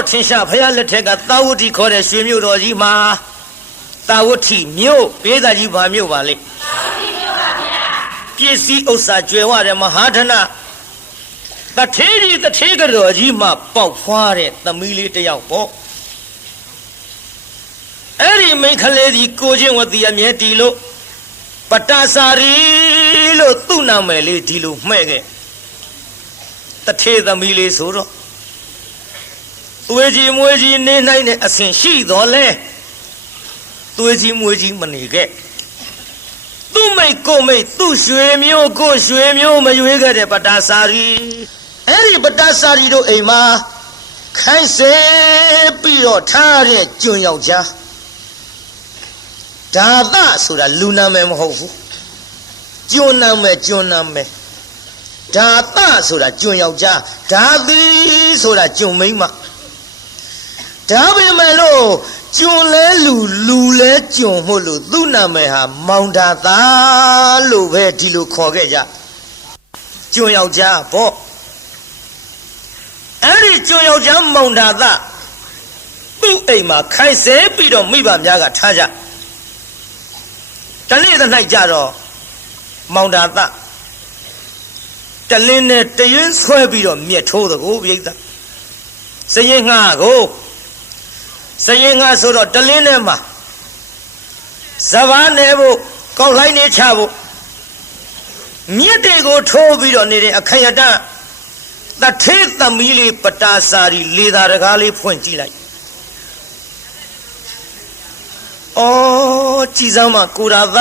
တော်ထင်ရှားဖယားလက်ထက်ကသာဝတိခေါ်တဲ့ရွှေမြို့တော်ကြီးမှာသာဝတိမြို့ပေးသားကြီးဘာမြို့ပါလဲပစ္စည်းဥစ္စာကျွယ်ဝတဲ့မဟာဓနတထေးကြီးတထေးကတော်ကြီးမှပေါက်ဖွားတဲ့သမီးလေးတစ်ယောက်ပေါ့အဲ့ဒီမိန်းကလေးဒီကိုချင်းဝတီအမြဲတီလို့ပတ္တစာရီလို့သူ့နာမည်လေးဒီလိုမှဲ့ခဲ့တထေးသမီးလေးဆိုတော့သွေးကြီးမွေးကြီးနေနိုင်တဲ့အစဉ်ရှိတော်လဲသွေးကြီးမွေးကြီးမနေခဲ့သူ့မိတ်ကိုမိတ်သူ့ရွှေမျိုးကိုရွှေမျိုးမရွေးခဲ့တဲ့ပတ္တစာရီအဲ့ဒီပတ္တစာရီတို့အိမ်မှာခိုင်းစေပြီးတော့ထားတဲ့ကျွန်းယောက်ျားဒါသဆိုတာလူနာမည်မဟုတ်ဘူးကျွန်းနာမည်ဒါသဆိုတာကျွန်းယောက်ျားဒါသည်ဆိုတာကျွန်းမိန်းမဒါပေမဲ့လို့ကျွန်းလဲလူလဲကျွန်းမို့လို့သူ့နာမည်ဟာမောင်ဒါသာလို့ပဲဒီလိုခေါ်ခဲ့ကြကျွန်းယောက်ျားပေါ့အဲ့ဒီကျွန်းယောက်ျားမောင်ဒါသာသူ့အိမ်မှာခိုင်းဆဲပြီးတော့မိဘများကထားကြတနေ့သ၌ကြတော့မောင်ဒါသာတလင်းနဲ့တရွင်းဆွဲပြီးတော့မြက်ထိုးသကိုပြိဿစရင်ငှားကိုစရင်ငှားဆိုတော့တလင်းနဲ့မှာဇဘာနေဖို့ကောက်လိုက်နေချဖို့မြက်တွေကိုထိုးပြီးတော့နေတဲ့အခရတတထေးသမီးလေးပတာစာရီလေသာတကားလေးဖွင့်ကြည့်လိုက်ကြည်စမ်းမကိုရာသ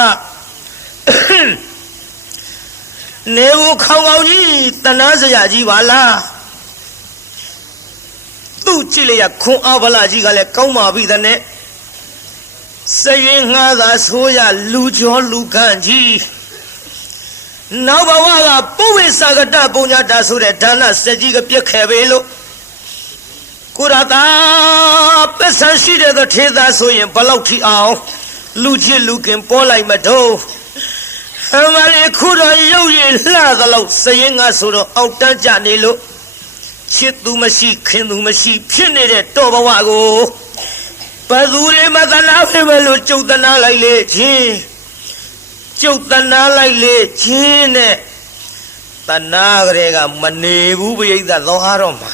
နေကိုခေါင်ကြီးတနာစရာကြီးပါလားသူ့ကြည့်လိုက်ရခွန်အားဗလာကြီးကလည်းကောင်းပါပြီတဲ့နဲ့စရင်ငှားသာဆိုရလူကျော်လူကန့်ကြီးနောက်ဘဝကပုဝေစာကတပုံညာတာဆိုတဲ့ဒါနစက်ကြီးကပြက်ခဲ့ပေလို့ကိုရာသာပစ္စံရှိတဲ့ထေသားဆိုရင်ဘလောက်ထိအောင်လူချစ်လူကင်ပေါ်လိုက်မတော့အမလေးခုတော့ရုပ်ရည်လှသလောက်စရင်ငါဆိုတော့အောက်တန်းကြနေလို့ချစ်သူမရှိခင်သူမရှိဖြစ်နေတဲ့တော်ဘဝကိုဘသူတွေမသနာဖြစ်မယ်လို့ကြုတ်တနာလိုက်လေချင်းကြုတ်တနာလိုက်လေချင်းနဲ့တနာကလေးကမနေဘူးပြိဿသောဟာတော့မှာ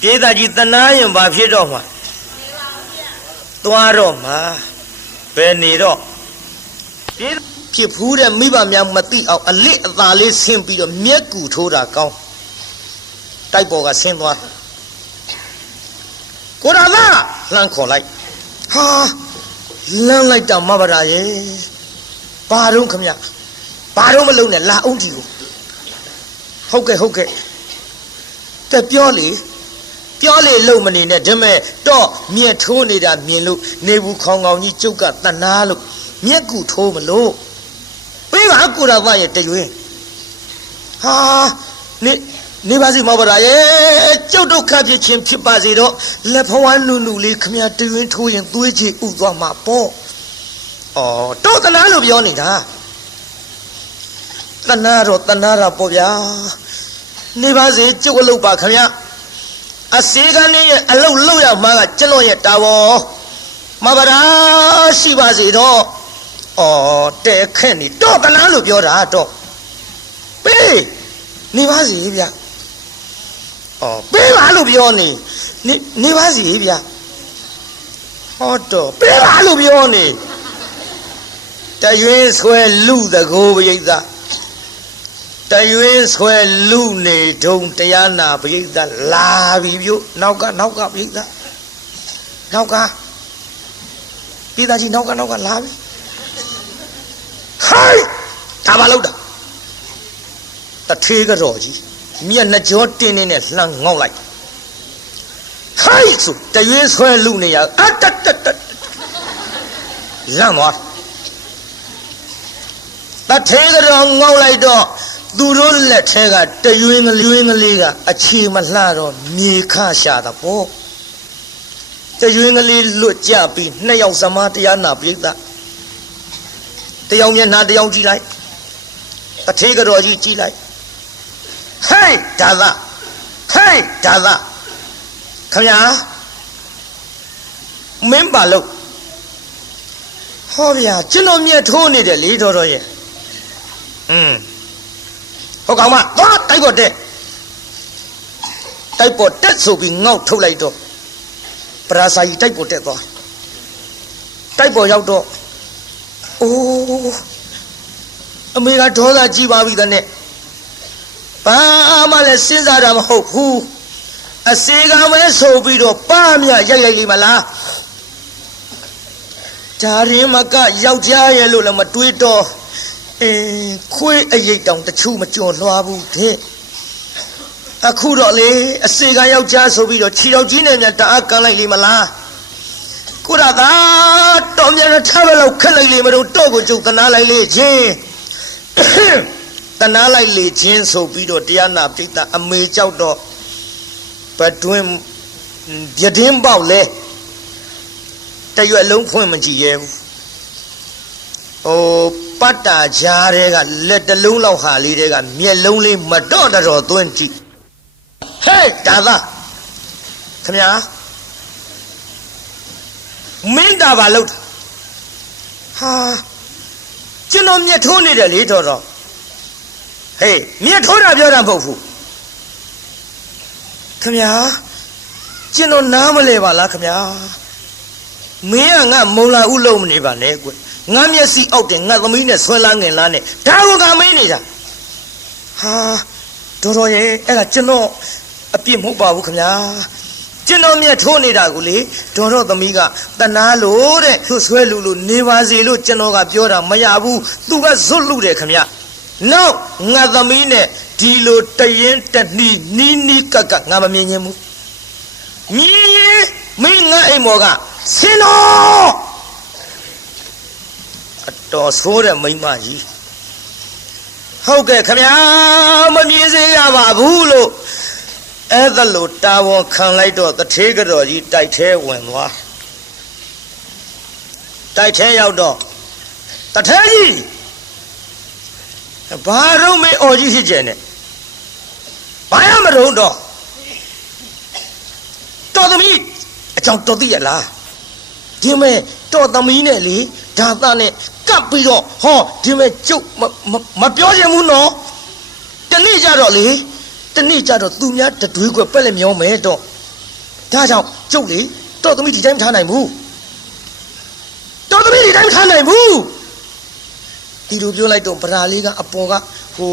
ပြေးသားကြီးတနာရင်ဘာဖြစ်တော့မှာသွားတော့မှာဘယ်နေတော့ဖြစ်ဖူးတဲ့မိဘများမသိအောင်အလစ်အသာလေးဆင်းပြီးတော့မျက်ကူထိုးတာကောင်းတိုက်ပေါ်ကဆင်းသွားကိုရာသာလှမ်းခေါ်လိုက်ဟာလမ်းလိုက်တာမပါရာရဲ့ဘာတော့ခမဘာတော့မလုံးနဲ့လာအောင်ဒီကိုဟုတ်ကဲ့တက်ပြောလေလုံမနေနဲ့ဒါမဲ့တော့မြက်ထိုးနေတာမြင်လို့နေဘူးခေါင်ကြီးကျုပ်ကတနာလို့မြက်ကူထိုးမလို့ပေးပါကိုရာသားရဲ့တရွင်းဟာနေပါစီမဟုတ်ပါရဲ့ကျုပ်တို့ခပ်ဖြစ်ချင်းဖြစ်ပါစေတော့လက်ဖွားနုလေးခမတရွင်းထိုးရင်သွေးကြည်ဥသွားမှာပေါ့တော့တနာလို့ပြောနေတာတနာတော့တနာတာပေါ့ဗျာနေပါစေကျုပ်အလုပ်ပါခမအစေကနေရဲ့အလုတ်လောက်ရမှာကကျွန်တော်ရဲ့တာဝန်မပါရာရှိပါစေတော့တဲခက်နေတော့ကလားလို့ပြောတာတော့ပေးနေပါစေဗျပေးပါလို့ပြောနေပါစေဗျဟောတော့ပေးပါလို့ပြောနေတရွင်းဆွဲလူတကိုးပရိသတရွင်းဆွဲလူနေတုံတရားနာပရိသလာပြီပြုနောက်ကပရိသနောက်ကပြည်သားကြီးနောက်ကလာပြီဟိုင်းဒါပါလို့တာတထေးကတော့ကြီးမျက်နှကြောတင်းနေနဲ့လှမ်းငေါက်လိုက်ဟိုင်းဆိုတရွင်းဆွဲလူနေရတလမ်းသွားတထေးကတော့ငေါက်လိုက်တော့သူတို့လက်ထဲကတရွင်းကလေးကအခြေမလှတော့မြေခရှာတာပေါ့တရွင်းကလေးလွတ်ကြပြီးနှစ်ယောက်သမားတရားနာပြိဿတယောက်မျက်နှာတယောက်ကြည့်လိုက်တထေးကတော့ကြီးကြည့်လိုက်ဟေးဒါသာ ခင်ဗျာမင်းပါလို့ဟောဗျာကျွန်တော်မြက်ထိုးနေတယ်လေတော်တော်ရဲ့ဟုတ်ကောင်မသွားတိုက်ပေါ်တက်တိုက်ပေါ်တက်ဆိုပြီးငေါက်ထုတ်လိုက်တော့ပရာစာကြီးတိုက်ပေါ်တက်သွားတိုက်ပေါ်ရောက်တော့အိုးအမေကဒေါသကြီးပါပြီတဲ့နဲ့ဘာမှလည်းစဉ်းစားတာမဟုတ်ဘူးအစေကပဲဆိုပြီးတော့ပါမြရိုက်လိမ့်မလားဒါရင်မကယောက်ျားရဲ့လို့လည်းမတွေးတော့ခွေးအရိတ်တောင်တချို့မကြုံလွှားဘူးတဲ့အခုတော့လေအစေကယောက်ျားဆိုပြီးတော့ခြေတော်ကြီးနဲ့များတအားကန်လိုက်လိမ့်မလားကိုရသာတော်မြတ်ထားဘလောက်ခက်လိုက်လေမလို့တော့ကိုကျုပ်တနာလိုက်လေချင်းတနာလိုက်လေချင်းဆိုပြီးတော့တရားနာပိဋကအမေကြောက်တော့ဘတွင်ပြတင်းပေါက်လဲတရွက်လုံးဖွင့်မကြည့်ရဲဘူးပတ်တာကြားတဲ့ကလက်တလုံးလောက်ဟာလေးတဲ့ကမျက်လုံးလေးမတော့တော်သွင်းကြည့်ဟဲ့ဒါသာခင်ဗျာမင်းတာပါလို့ဟာကျွန်တော်မျက်ထိုးနေတယ်လေတော်တော်ဟေးမျက်ထိုးတာပြောတာမဟုတ်ဘူးခင်ဗျာကျွန်တော်နားမလဲပါလားခင်ဗျာမင်းကငါမုံလာဥလုံးမနေပါနဲ့ကွငါမျက်စိအောက်တယ်ငါသမီးနဲ့ဆွဲလာငင်လားနဲ့ဒါကိုကမင်းနေတာဟာတော်တော်ရဲ့အဲ့ဒါကျွန်တော်အပြစ်မဟုတ်ပါဘူးခင်ဗျာကျွန်တော်မျက်ထိုးနေတာကိုလေဒေါ်တော့သမီးကတနာလို့တဲ့ဆွဲလူလို့နေပါစေလို့ကျွန်တော်ကပြောတာမရဘူးသူကဇွတ်လူတယ်ခင်ဗျနောက်ငါသမီးနဲ့ဒီလိုတရင်တနီနီးကကငါမမြင်ချင်းဘူးမြင်ရင်မင်းငါအိမ်မော်ကဆင်းတော့အတော်ဆိုးတဲ့မိန်းမကြီးဟုတ်ကဲ့ခင်ဗျာမမြင်စေရပါဘူးလို့အဲ့ဒါလို့တာဝန်ခံလိုက်တော့တထေးကတော်ကြီးတိုက်ထဲဝင်သွားတိုက်ထဲရောက်တော့တထေးကြီးဘာတော့မေအော်ကြီးဖြစ်ကျင်နဲ့ဘာရမလို့တော့တော်သမီးအကြောင်းတော်သိရလားဒီမဲ့တော်သမီးနဲ့လေဒါသားနဲ့ကပ်ပြီးတော့ဟောဒီမဲ့ကျုပ်မပြောချင်ဘူးနော်တနေ့ကြတော့လေတနေ့ကြတော့သူများတတွေးကွက်ပက်လက်မျောမယ်တော့ဒါကြောင့်ကျုပ်လေတော်သမီးဒီတိုင်းမထားနိုင်ဘူးတော်သမီးဒီတိုင်းမထားနိုင်ဘူးဒီလိုပြောလိုက်တော့ဗရာလေးကအပေါ်ကဟို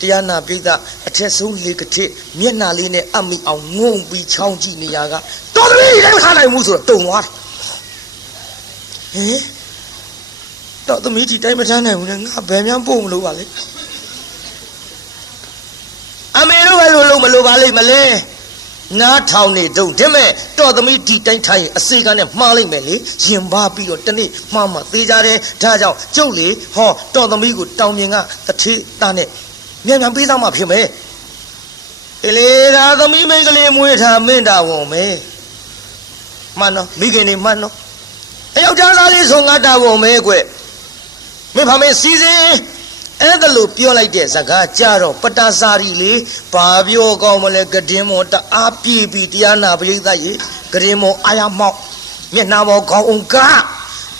တရားနာပိဋကအထက်ဆုံးလေကတိမျက်နှာလေးနဲ့အမိအောင်ငုံပြီးချောင်းကြည့်နေရကတော်သမီးဒီတိုင်းမထားနိုင်ဘူးဆိုတော့တုံသွားတယ်ဟင်တော်သမီးဒီတိုင်းမထားနိုင်ဘူးလေငါဘယ်မှပို့မလို့ပါလေအမေတို့ပဲလို့မလို့ပါလိမ့်မလဲနားထောင်နေတုံးဒီမဲ့တော်သမီးဒီတိုင်းထိုင်အစေကနဲ့မှားလိုက်မယ်လေရင်ပါပြီးတော့တနေ့မှားမှသေးကြတယ်ဒါကြောင့်ကျုပ်လေဟောတော်သမီးကိုတောင်မြင်ကတထေးသားနဲ့မြန်မြန်ပေးသားမှဖြစ်မယ်အေးလေဒါသမီးမိန်းကလေးမွေးထားမင်းတာဝန်မယ်မှန်တော့မိခင်နေမှန်တော့အယောက်ျားသားလေးဆိုငါတာဝန်မယ်ကွမင်းဖမေစီစဉ်အဲ့ဒါလို့ပြောလိုက်တဲ့စကားကြတော့ပတ္တစာရီလေဘာပြောကောင်းမလဲကဒင်းမောတအားပြေးပြီးတရားနာပရိသတ်ရေကဒင်းမောအာရမောက်မျက်နှာမောခေါင်းအောင်က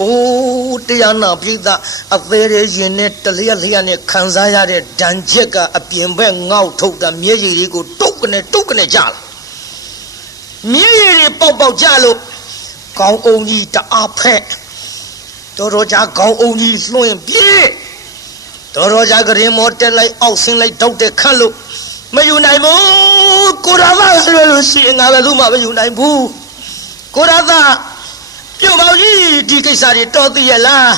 အိုးတရားနာပရိသတ်အသေးသေးရင်နဲ့တလျက်လျက်နဲ့ခံစားရတဲ့ဒဏ်ချက်ကအပြင်ဘက်ငေါက်ထုတ်တာမျက်ရည်တွေကိုတုတ်ကနေကြလာမျက်ရည်တွေပေါက်ကြလို့ခေါင်းအောင်ကြီးတအားဖက်တော်ကြာခေါင်းအောင်ကြီးလွှင့်ပြေးတော်ကြကရင်မောတက်လိုက်အောက်ဆင်းလိုက်တောက်တဲ့ခတ်လို့မယူနိုင်ဘူးကိုရာသာဆွဲလို့ရှိရင်ငါပဲသူ့မှာမယူနိုင်ဘူးကိုရာသာပြုံပေါင်းကြီးဒီကိစ္စတွေတော်သိရလား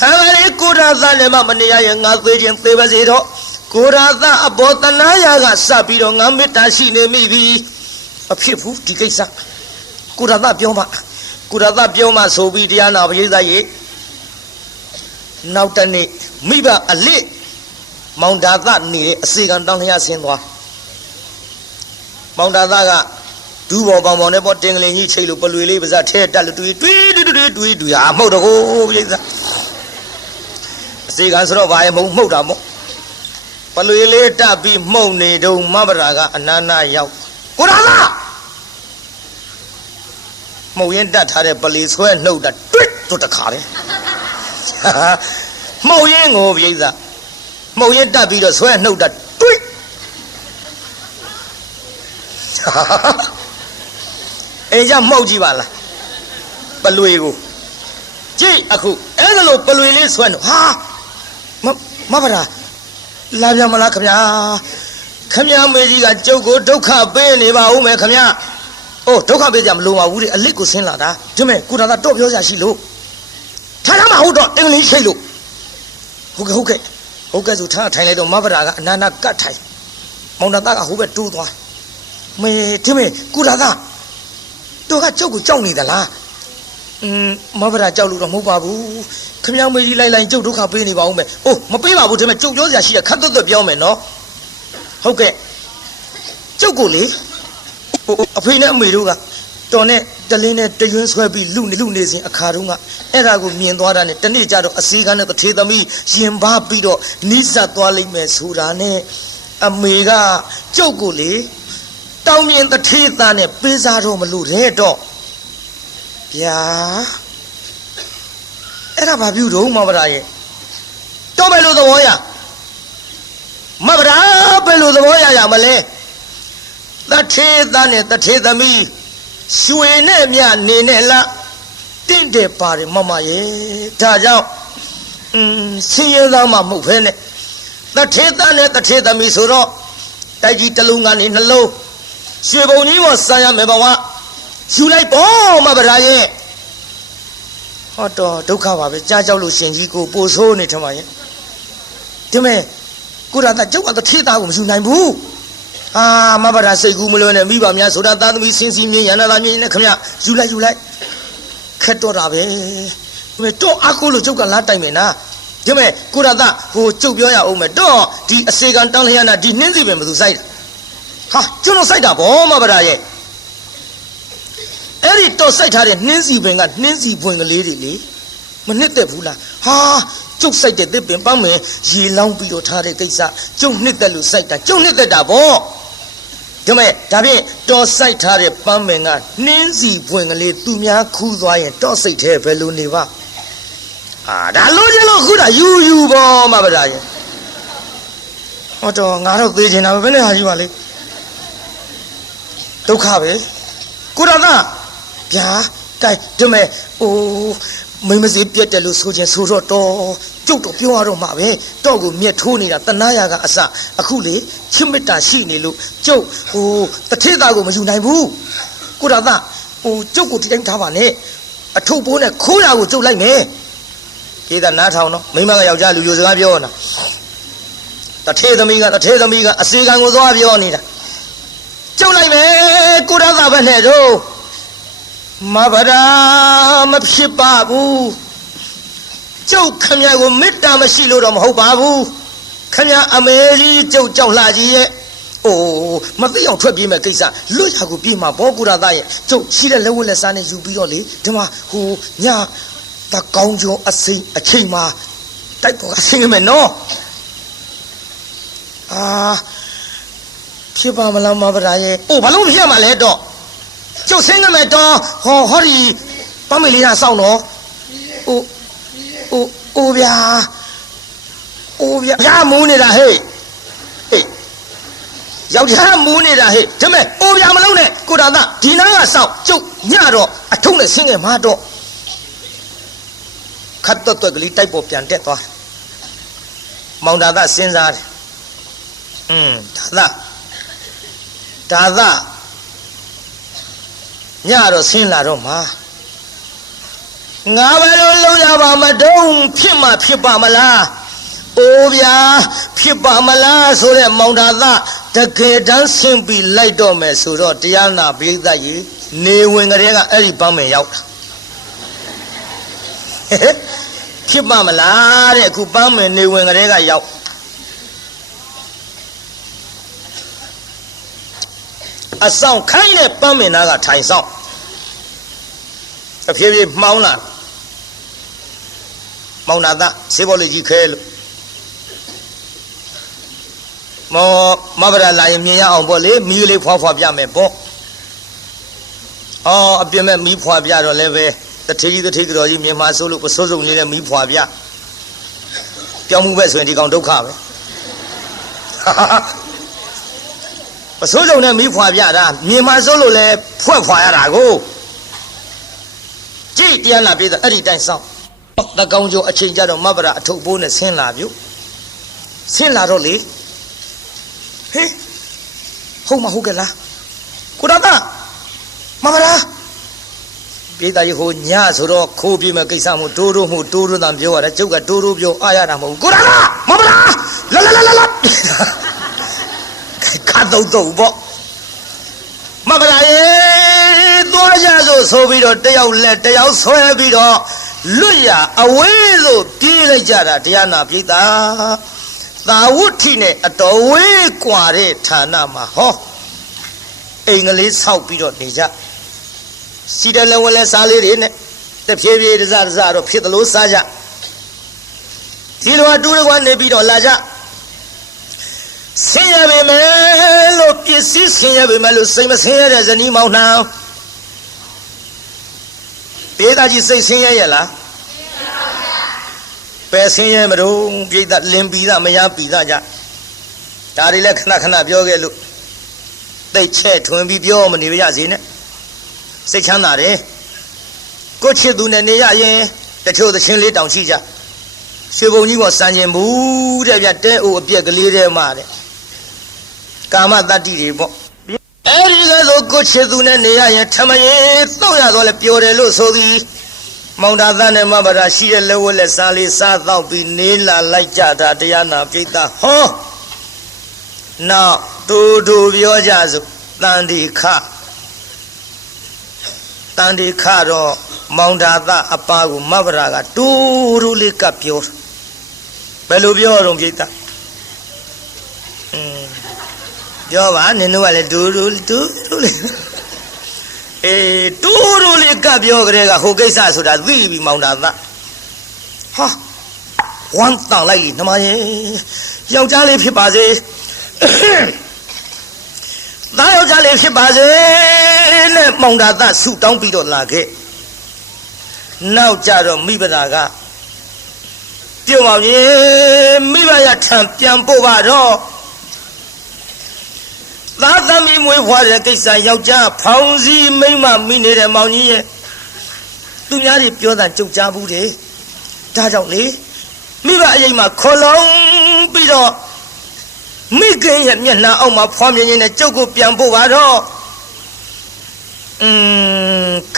ဟာလေကိုရာသာလည်းမနေရရင်ငါသေးခြင်းသေးပါစေတော့ကိုရာသာအဘောတနာယာကစပြီးတော့ငါမေတ္တာရှိနေမိပြီအဖြစ်ဘူးဒီကိစ္စကိုရာသာပြောမှဆိုပြီးတရားနာပရိသတ်ရေနောက်တနေ့မိဘအလစ်မောင်ဒါသနေတဲ့အစေကံတောင်းလျာဆင်းသွားမောင်ဒါသကဒူးပေါ်ပေါင်ပေါင်နဲ့ပေါ်တင်ကလေးကြီးချိတ်လို့ပလွေလေးပါးစပ်ထဲတက်လို့တွေးဟာမှုတ်တော့ကိုပြိဿအစေကံဆိုတော့ဘာရဲ့မှုတ်တာမို့ပလွေလေးတက်ပြီးမှုတ်နေတော့မဘရာကအနာနာရောက်ကိုရာသ မှုတ်ရင်တတ်ထားတဲ့ပလီဆွဲနှုတ်တာတွစ်တို့တခါလေမှုတ်ရင်ကိုပြိဿမှုတ်ရင်တတ်ပြီးတော့ဆွဲနှုတ်တာတွစ်အိမ်ကြမှုတ်ကြည့်ပါလားပလွေကိုကြည့်အခုအဲ့ဒါလို့ပလွေလေးဆွဲနှုတ်ဟာမဗရာလာပြန်မလားခင်ဗျာခင်ဗျာမေကြီးကကျုပ်ကိုဒုက္ခပေးနေပါဦးမယ်ခင်ဗျာအိုးဒုက္ခပေးကြမလို့ပါဘူးလေအလစ်ကိုဆင်းလာတာဒီမဲ့ကိုတော်တော့ပြောစရာရှိလို့ထားထားမဟုတ်တော့အင်္ဂလိပ်ရှိလို့ဟုတ်ကဲ့ဆိုထားထိုင်လိုက်တော့မဗရာကအနာနာကတ်ထိုင်မောင်သားကဟိုဘက်တိုးသွားမေဒီမဲ့ကိုတော်တော့ကကျုပ်ကိုကြောက်နေသလားမဗရာကြောက်လို့တော့မဟုတ်ပါဘူးခင်ဗျာမေကြီးလိုက်ကျုပ်ဒုက္ခပေးနေပါဦးမယ်အိုးမပေးပါဘူးဒီမဲ့ကျုပ်ပြောစရာရှိရခတ်သွတ်ပြောမယ်နော်ဟုတ်ကဲ့ကျုပ်ကိုလေအဖေနဲ့အမေတို့ကတော်နဲ့တလင်းနဲ့တရွင်းဆွဲပြီးလူနေစဉ်အခါတုန်းကအဲ့ဒါကိုမြင်သွားတာနဲ့တနေ့ကျတော့အစည်းကနဲ့တထေသမီးရင်ပါပြီးတော့နီးစပ်သွားလိမ့်မယ်ဆိုတာနဲ့အမေကကျုပ်ကိုလေတောင်းမြင်တထေသားနဲ့ပေးစားတော့မလို့တဲ့တော့ဗျာအဲ့ဒါဘာပြုတော့မဗရာရဲ့တော့ပဲလို့သဘောရမဗရာပဲလို့သဘောရမလဲတထေသားနဲ့တထေသမီးရွှေနဲ့မြနေနဲ့လားတင့်တယ်ပါတယ်မမရဲ့ဒါကြောင့်ဆင်းရဲသားမှမဟုတ်ဖ ೇನೆ တထေသားနဲ့တထေသမီးဆိုတော့တိုက်ကြီးတစ်လုံးကနေနှလုံးရွှေပုံကြီးပေါ်ဆန်းရမယ်ဘဝယူလိုက်ပေါ့မဗရာရဲ့ဟောတော့ဒုက္ခပါပဲကြားကြောက်လို့ရှင်ကြီးကိုပို့ဆိုးနေထမရဲ့ဒီမဲ့ကိုရတာကျုပ်ကတထေသားကိုမယူနိုင်ဘူးမဗရာစိတ်ကူးမလွန်းနဲ့မိဘများဆိုတာသားသမီးစင်စီမြင်ရနာသားမြင်နဲ့ခမယူလိုက်ခက်တော့တာပဲဒီမဲ့တော့အကိုလို့ကျုပ်ကလားတိုင်မယ်နာဒီမဲ့ကိုရတာဟိုကျုပ်ပြောရအောင်မယ်တော့ဒီအစေကံတန်းလျာနာဒီနှင်းစီပင်ဘယ်သူစိုက်ဟာကျွန်တော်စိုက်တာဗောမဗရာရဲ့အဲ့ဒီတော့စိုက်ထားတဲ့နှင်းစီပင်ကနှင်းစီပွင့်ကလေးတွေလေမနှစ်သက်ဘူးလားဟာကျုပ်စိုက်တဲ့သစ်ပင်ပန်းမယ်ရေလောင်းပြီးတော့ထားတဲ့ကိစ္စကျုပ်နှစ်သက်လို့စိုက်တာကျုပ်နှစ်သက်တာဗောဒါမဲ့ဒါဖြင့်တော်စိုက်ထားတဲ့ပန်းမင်ကနှင်းစီပွင့်ကလေးသူများခူးသွားရင်တော့စိတ်သေးဘယ်လိုနေပါဒါလို့ကျလို့ခုတာယူပေါ့မဗရာရဲ့ဟောတော့ငါတော့သေးချင်တာပဲဘယ်နဲ့ဟာယူပါလေဒုက္ခပဲကိုရတာဗျာတိုင်ဒါမဲ့မိမစီပြက်တယ်လို့ဆိုခြင်းဆိုတော့ကျုပ်တော့ပြောရတော့မှာပဲတော့ကိုမြက်ထိုးနေတာတနာရကအစအခုလေချစ်မေတ္တာရှိနေလို့ကျုပ်တထေသားကိုမယူနိုင်ဘူးကိုရတာကျုပ်ကိုဒီတိုင်းထားပါနဲ့အထုပ်ပိုးနဲ့ခိုးရကိုကျုပ်လိုက်မယ်ကျေးဇူးနားထောင်နော်မိမကယောက်ျားလူယိုစကားပြောနေတာတထေသမီးကအစေကံကိုသွားပြောနေတာကျုပ်လိုက်မယ်ကိုရတာပဲနဲ့တော့မဗရာမဖြစ်ပါဘူးကျုပ်ခမရကိုမေတ္တာမရှိလို့တော့မဟုတ်ပါဘူးခမရအမေကြီးကျုပ်ကြောက်လှကြီးရဲ့မသိအောင်ထွက်ပြေးမဲ့ကိစ္စလွတ်ရကိုပြေးမှာဘောကူရသားရဲ့ကျုပ်ရှိတဲ့လက်ဝတ်လက်စားနဲ့ယူပြီးတော့လေဒီမှာညတကောင်းကျော်အစိမ့်အချိန်မှာတိုက်ပေါ်ကဆင်းရမယ်နော်ဖြစ်ပါမလားမဗရာရဲ့ဘာလို့ဖြစ်မှာလဲတော့ကျုပ်ဆင်းရမယ်တော့ဟောဒီပမေလေးကစောင့်တော့ဗျာဗျာမူးနေတာဟဲ့ယောက်ျားမူးနေတာဟဲ့ဒါမဲ့ဗျာမလုံးနဲ့ကိုတာသားဒီနားကစောင့်ကျုပ်ညတော့အထုံးနဲ့ဆင်းခဲ့မှာတော့ခတ်တော့ကလေးတိုက်ပေါ်ပြန်တက်သွားမောင်တာသားစဉ်းစားတယ်ဒါသားညတော့ဆင်းလာတော့မှာငါဘယ်လိုလုပ်ရပါမတုံးဖြစ်မှဖြစ်ပါမလားဗျာဖြစ်ပါမလားဆိုတဲ့မောင်တာသားတကယ်တမ်းဆင်းပြီးလိုက်တော့မယ်ဆိုတော့တရားနာပိဋကကြီးနေဝင်ကလေးကအဲ့ဒီပန်းမင်ရောက်တာဖြစ်ပါမလားတဲ့အခုပန်းမင်နေဝင်ကလေးကရောက်အဆောင်ခိုင်းတဲ့ပန်းမင်သားကထိုင်ဆောင်တဖြည်းဖြည်းမှောင်းလာမောင်နာသားစေဘောလေးကြီးခဲလို့မဗရာလာရင်မြင်ရအောင်ပေါ့လေမီးလေးဖွားဖွားပြမယ်ပေါ့ အပြင်းမဲ့မီးဖွာပြတော့လည်းပဲတထေးကြော်ကြီးမြန်မာဆိုလို့ပစိုးစုံလေးနဲ့မီးဖွာပြပြောင်းမှုပဲဆိုရင်ဒီကောင်ဒုက္ခပဲပစိုးစုံနဲ့မီးဖွာပြတာမြန်မာဆိုလို့လည်းဖွာရတာကိုကြည့်တရားနာပြည်သားအဲ့ဒီတိုင်းဆောင်တကောင်ကျော်အချိန်ကြတော့မဘရာအထုပ်ပိုးနဲ့ဆင်းလာပြုဆင်းလာတော့လေဟေးဟုတ်မဟုတ်ကလားကိုရတာမဘရာပြည်သားကြီးဟိုညဆိုတော့ခိုးပြမဲ့ကိစ္စမို့တိုးတိုးတန်ပြောရတယ်ကျုပ်ကတိုးပြောအားရတာမဟုတ်ကိုရတာမဘရာလာခါတော့ပေါ့မဘရာရေသွားကြဆိုပြီးတော့တယောက်လက်တယောက်ဆွဲပြီးတော့လွတ်ရအဝေးသို့ပြေးလိုက်ကြတာတရားနာပြည်သားသာဝတ္ထိနဲ့အတော်ဝေးกว่าတဲ့ဌာနမှာဟောအိမ်ကလေးဆောက်ပြီးတော့နေကြစီတလည်းဝလဲစားလေးတွေနဲ့တဖြည်းဖြည်းတစတော့ဖြစ်သလိုစားကြဒီလိုအတူတကွနေပြီးတော့လာကြဆင်းရဲပေမဲ့လို့ပစ္စည်းဆင်းရဲပေမဲ့လို့စိတ်မဆင်းရဲတဲ့ဇနီးမောင်နှံပြည်သားကြီးစိတ်ဆင်းရဲရဲ့လားပဲဆင်းရဲမလို့ပြည်သားလင်းပြီးသားမရပြီးသားကြဒါတွေလည်းခဏပြောခဲ့လို့တိတ်ချဲ့ထွင်ပြီးပြောမနေရစေနဲ့စိတ်ချမ်းသာတယ်ကိုချစ်သူနဲ့နေရရင်တချို့သချင်းလေးတောင်ရှိကြရွှေဘုံကြီးပေါ်စံကျင်ဘူးတဲ့ဗျတဲအိုအပြက်ကလေးတဲ့မှာတဲ့ကာမတတ္တိတွေပေါ့အဲ့ဒီကဆိုကိုချစ်သူနဲ့နေရရင်ထမရင်တော့ရတော့လဲပျော်တယ်လို့ဆိုသည်မောင်တာသားနဲ့မဘာသာရှိတဲ့လက်ဝက်လက်စားလေးစားတော့ပြီးနေလာလိုက်ကြတာတရားနာပြိတ္တာဟောနောက်တူပြောကြစို့တန်ဒီခတော့မောင်တာသားအပါကိုမဘာသာကတူလေးကပြောဘယ်လိုပြောတော့ပြိတ္တာပြောပါနင်တို့ကလည်းတူလေးတူလေးကပြောကြတဲ့ကဟိုကိစ္စဆိုတာသိပြီမောင်တာသားဟာဝမ်းတောင်းလိုက်လေနှမရဲ့ယောက်ျားလေးဖြစ်ပါစေသားယောက်ျားလေးဖြစ်ပါစေနဲ့မောင်တာသားဆုတောင်းပြီးတော့လာခဲ့နောက်ကြတော့မိဘတာကပြုံအောင်ရေမိဘရထံပြန်ပို့ပါတော့သာသမီမွေးဖွားတဲ့ကိစ္စယောက်ျားဖောင်စည်းမိမ့်မမိနေတဲ့မောင်ကြီးရဲ့သူများတွေပြောတာကြုတ်ကြားဘူးတယ်ဒါကြောင့်လေမိဘအရင်မှာခေါ်လုံးပြီးတော့မိခင်ရဲ့မျက်နှာအောက်မှာဖွားမြင်နေတဲ့ကြုတ်ကိုပြန်ပို့ပါတော့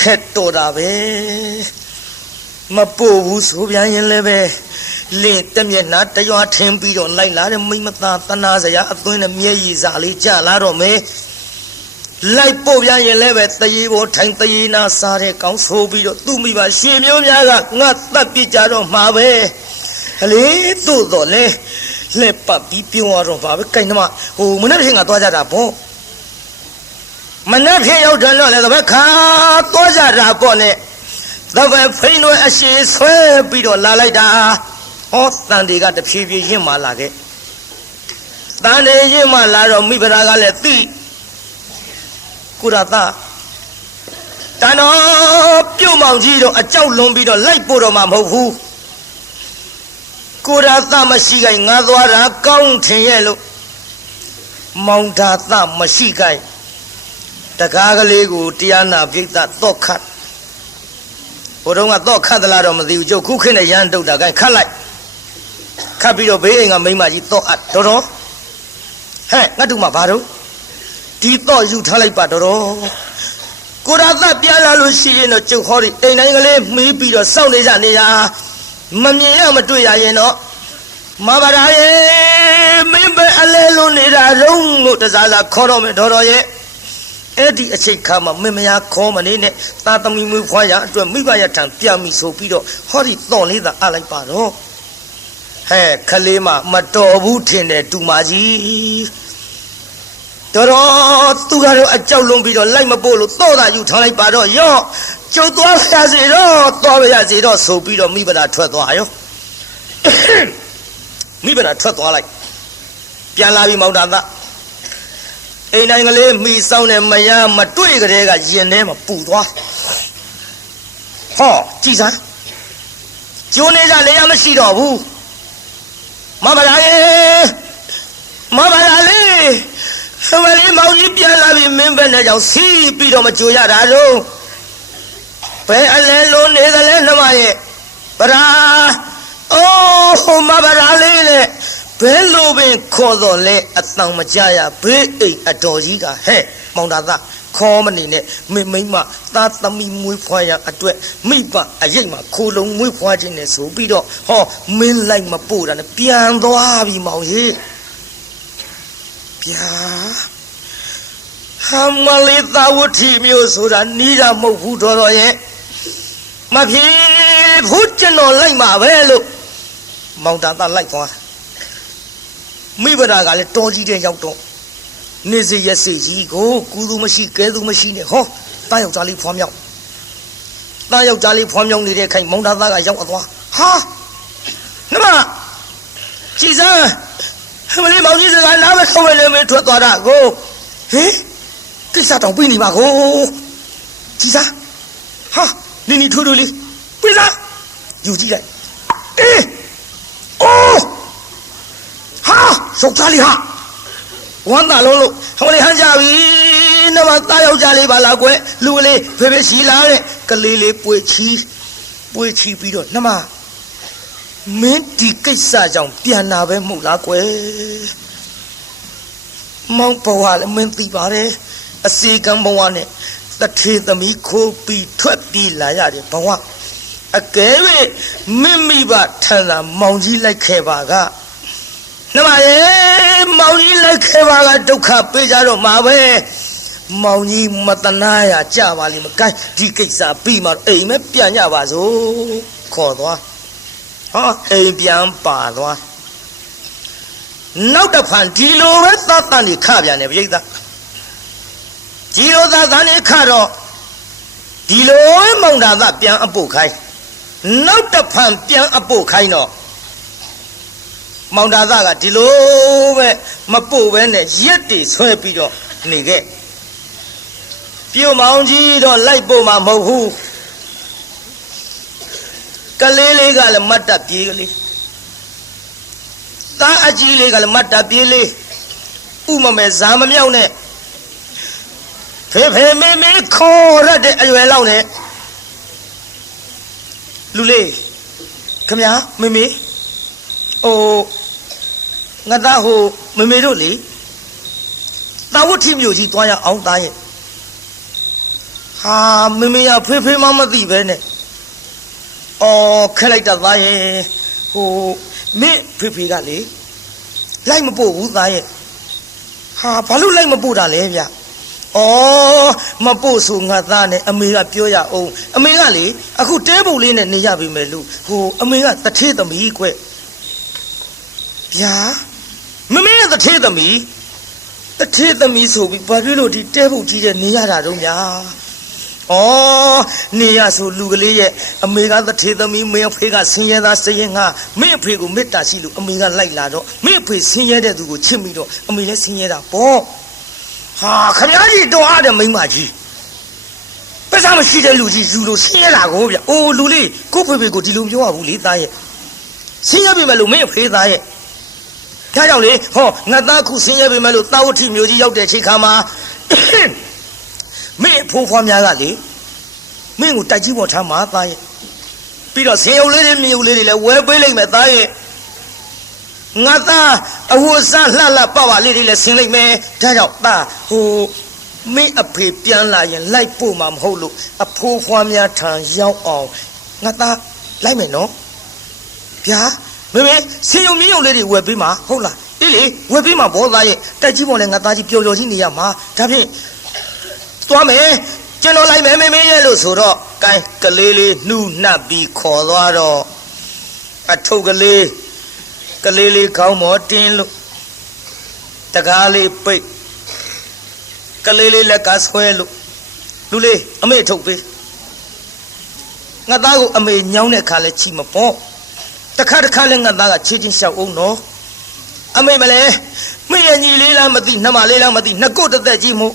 ခက်တော်တာပဲမပို့ဘူးဆိုပြန်ရင်လည်းပဲလင့်တမျက်နှာတရွာထင်းပြီးတော့လိုက်လာတဲ့မိမသားတနာစရာအသွင်းနဲ့မျက်ရည်စာလေးကြလာတော့မယ်လိုက်ပို့ပြန်ရင်လည်းပဲတရေပေါ်ထိုင်တရေနာစားတဲ့ကောင်းဆိုပြီးတော့သူ့မိဘရှေမျိုးများကငါတတ်ပြကြတော့မှာပဲအလေတို့တော့လေလက်ပတ်ပြီးပြုံးရတော့ပါပဲကိုင်နှမဟိုမနေ့ကသွားကြတာပေါ့မနေ့ကရောက်တယ်တော့လေတပည့်ခါသွားကြတာပေါ့နဲ့တပည့်ဖိနှွဲအရှိဆွဲပြီးတော့လာလိုက်တာဟောတန်တွေကတဖြည်းဖြည်းရင့်မာလာခဲ့တန်တွေရင့်မာလာတော့မိဖုရားကလည်းသိကုရသတန်တော်ပြုတ်မောင်ကြီးတော့အကြောက်လွန်ပြီးတော့လိုက်ပို့တော့မှမဟုတ်ဘူးကုရသမရှိခိုင်ငါသွားတာကောင်းထင်ရဲ့လို့မောင်သာသမရှိခိုင်တကားကလေးကိုတရားနာပြိတ္တတော့ခတ်ဘုရားကတော့ခတ်သလားတော့မသိဘူးကျုပ်ခုခင်းနဲ့ရန်တုတ်တာခိုင်ခတ်လိုက်ခတ်ပြီးတော့ဘေးအိမ်ကမိမကြီးတော့အပ်တော်ဟဲ့ငါတို့မှဘာတော့ဒီတော့ယူထားလိုက်ပါတော်ကိုရသပြန်လာလို့ရှိရင်တော့ကျုပ်ဟောဒီအိမ်တိုင်းကလေးမီးပြီးတော့စောင့်နေကြနေတာမမြင်ရမတွေ့ရရင်တော့မဘာသာရဲ့မင်းပဲအလဲလုံးနေတာရုံးလို့တစားစားခေါ်တော့မယ်တော်ရဲ့အဲ့ဒီအချိန်ခါမှာမင်းမယားခေါ်မနေနဲ့သာသမီမွေးဖွားရအတွက်မိဘရထံပြန်ပြီဆိုပြီးတော့ဟောဒီတော့လေးသာအလိုက်ပါတော့ဟဲ့ခလေးမမတော်ဘူးထင်တယ်တူမကြီးတော်သူကတော့အကြောက်လွန်ပြီးတော့လိုက်မပို့လို့တော့တာယူထားလိုက်ပါတော့ရော့ကျုပ်သွားရစီတော့သွားရစီတော့ဆိုပြီးတော့မိဘတာထွက်သွားရောမိဘတာထွက်သွားလိုက်ပြန်လာပြီမောင်တာသ အိမ်တိုင်းကလေးမိဆောင်တဲ့မယားမတွေ့ကြတဲ့ကရင်ထဲမှာပူသွားဟောကြည်စမ်းကျိုးနေကြလေရမရှိတော့ဘူးမမလာရေမမလာလေဟိုလေမောင်ကြီးပြန်လာပြီမင်းပဲနဲ့ကြောင့်စီးပြီးတော့မကြိုရတာတော့ဘယ်အလဲလုံးနေသလဲနှမရဲ့ဗရာအိုးမဗရာလေးလေဘယ်လိုပင်ခေါ်တော့လဲအတန်မကြရဘေးအိမ်အတော်ကြီးကဟဲ့မောင်တာသားခေါ်မနေနဲ့မိမသားသမီးမွေးဖွားရအတွက်မိဘအရိပ်မှာခိုးလုံးမွေးဖွားခြင်းနဲ့ဆိုပြီးတော့ဟောမင်းလိုက်မပို့တာနဲ့ပြန်သွားပြီမောင်ကြီးဗျာဟာမလေးသာဝတိမျိုးဆိုတာနီးတာမဟုတ်ဘူးတော်ရဲ့မဖြစ်ဘူးကျွန်တော်လိုက်မှာပဲလို့မောင်တာသားလိုက်သွားမိဘကလည်းတော်ကြီးတဲ့ရောက်တော့နေစေရစေကြီးကိုကူသူမရှိကဲသူမရှိနဲ့ဟောတားယောက်ျားလေးဖွားမြောက်တားယောက်ျားလေးဖွားမြောက်နေတဲ့ခိုင်မောင်သားသားကရောက်သွားဟာနမကြည်စမ်းမလေးမောင်ကြီးစကားနားမခေါ်ရလည်းမထွက်သွားတာကိုဟင်ကိစ္စတောင်ပြီးနေပါကိုကြည်စမ်းဟာနင်းနီထိုးထိုးလေးပြေးစမ်းယူကြည့်လိုက်အေးအိုးဟာယောက်ျားလေးဟာဝမ်းသာလုံးလို့ဟိုလေဟန်ကြပြီနမသားယောက်ျားလေးပါလားကွယ်လူကလေးဖေဖေရှိလာတဲ့ကလေးလေးပွေချီပြီးတော့နမမင်းဒီကိစ္စကြောင့်ပြန်လာပဲမဟုတ်လားကွယ်မောင်ဘဝလည်းမင်းသိပါတယ်အစီကံဘဝနဲ့တထေသမီးခိုးပြီးထွက်ပြေးလာရတယ်ဘဝအကယ်၍မိဘထန်သာမောင်ကြီးလိုက်ခဲ့ပါကနမရေမောင်ကြီးလိုက်ခဲ့ပါကဒုက္ခပေးကြတော့မှာပဲမောင်ကြီးမတနာရကြပါလိမ့်မကိုင်းဒီကိစ္စပြီးမှအိမ်မဲပြန်ကြပါစို့ခေါ်သွားဟာအိမ်ပြန်ပါသွားနောက်တစ်ဖန်ဒီလိုပဲသတ်တန်နေခပြန်တယ်ပြိဿဒီလိုသတ်တန်နေခတော့ဒီလိုမောင်တာသပြန်အပုတ်ခိုင်းနောက်တစ်ဖန်ပြန်အပုတ်ခိုင်းတော့မောင်တာသကဒီလိုပဲမပုတ်ပဲနဲ့ရက်တွေဆွဲပြီးတော့နေခဲ့ပြုံမောင်ကြီးတော့လိုက်ပို့မှာမဟုတ်ဘူးကလေးလေးကလည်းမတ်တပ်ပြေးကလေးသားအကြီးလေးကလည်းမတ်တပ်ပြေးလေးဥမမဲဇာမမြောက်နဲ့ဖေဖေမေမေခေါ်ရတဲ့အရွယ်လောက်နဲ့လူလေးခမမေမေအိုငါသားဟိုမေမေတို့လေတာဝတ်ထီမျိုးကြီးသွားရအောင်သားရဲ့ဟာမေမေရဖေဖေမမသိပဲနဲ့အော်ခက်လိုက်တာသားရဲ့ဟိုမင်းဖေဖေကလေလိုက်မပို့ဘူးသားရဲ့ဟာဘာလို့လိုက်မပို့တာလဲဗျအော်မပို့ဆိုငါသားနဲ့အမေကပြောရအောင်အမေကလေအခုတဲပုံလေးနဲ့နေရပြီမယ်လို့ဟိုအမေကတထေးသမီးကွဗျာမမေရဲ့တထေးသမီးဆိုပြီးဘာဖြစ်လို့ဒီတဲပုံကြီးတဲ့နေရတာတော့များဩနေရဆိုလူကလေးရဲ့အမေကတထေးသမီးမင်းအဖေကဆင်းရဲသားစရင်ငါမင်းအဖေကိုမေတ္တာရှိလို့အမေကလိုက်လာတော့မင်းအဖေဆင်းရဲတဲ့သူကိုချစ်မိတော့အမေလည်းဆင်းရဲတာပေါ့ဟာခမကြီးတော်အားတဲ့မိန်းမကြီးပစ္စမရှိတဲ့လူကြီးယူလို့ဆင်းရဲတာကိုဗျအိုးလူလေးကိုဖေဖေကိုဒီလိုပြောရဘူးလေသားရဲ့ဆင်းရဲပြီမဲ့လို့မင်းအဖေသားရဲ့ဒါကြောင့်လေဟောငါသားခုဆင်းရဲပြီမဲ့လို့တာဝတိမျိုးကြီးရောက်တဲ့ချိန်ခါမှာမင်းဖိုးဖွားများကလေမင်းကိုတိုက်ကြီးပေါ်ထားမှာသားရဲ့ပြီးတော့ဆင်းရုပ်လေးတွေမြေုပ်လေးတွေလည်းဝဲပေးလိုက်မယ်သားရဲ့ငါသားအဝတ်စားလှလှပပလေးတွေလည်းဆင်းလိုက်မယ်ဒါကြောင့်သားဟိုမင်းအဖေပြန်လာရင်လိုက်ပို့မှာမဟုတ်လို့အဖိုးဖွားများထံရောက်အောင်ငါသားလိုက်မယ်နော်ဗျာမေမေဆင်းရုံမြင်းရုံလေးတွေဝယ်ပေးမှာဟုတ်လားအေးလေဝယ်ပေးမှာဘောသားရဲ့တိုက်ကြီးပေါ်လည်းငါသားကြီးပျော်ပျော်ကြီးနေရမှာဒါဖြင့်သွားမယ်ကျွန်တော်လိုက်မယ်မေမေရဲ့လို့ဆိုတော့ကိုင်းကလေးလေးနှူးနှပ်ပြီးခေါ်သွားတော့အထုပ်ကလေးခေါင်းမောတင်းလို့တကားလေးပိတ်ကလေးလေးလက်ကဆွဲလို့လူလေးအမေထုတ်ပေးငါသားကိုအမေညောင်းတဲ့ခါလဲချီမပေါ့တခါလည်းငါသားကချေးချင်းလျှောက်အောင်နော် အမေမလဲမင်းရဲ့ညီလေးလားမသိနှမလေးလားမသိနှစ်ကုတ်တက်ကြီးမို့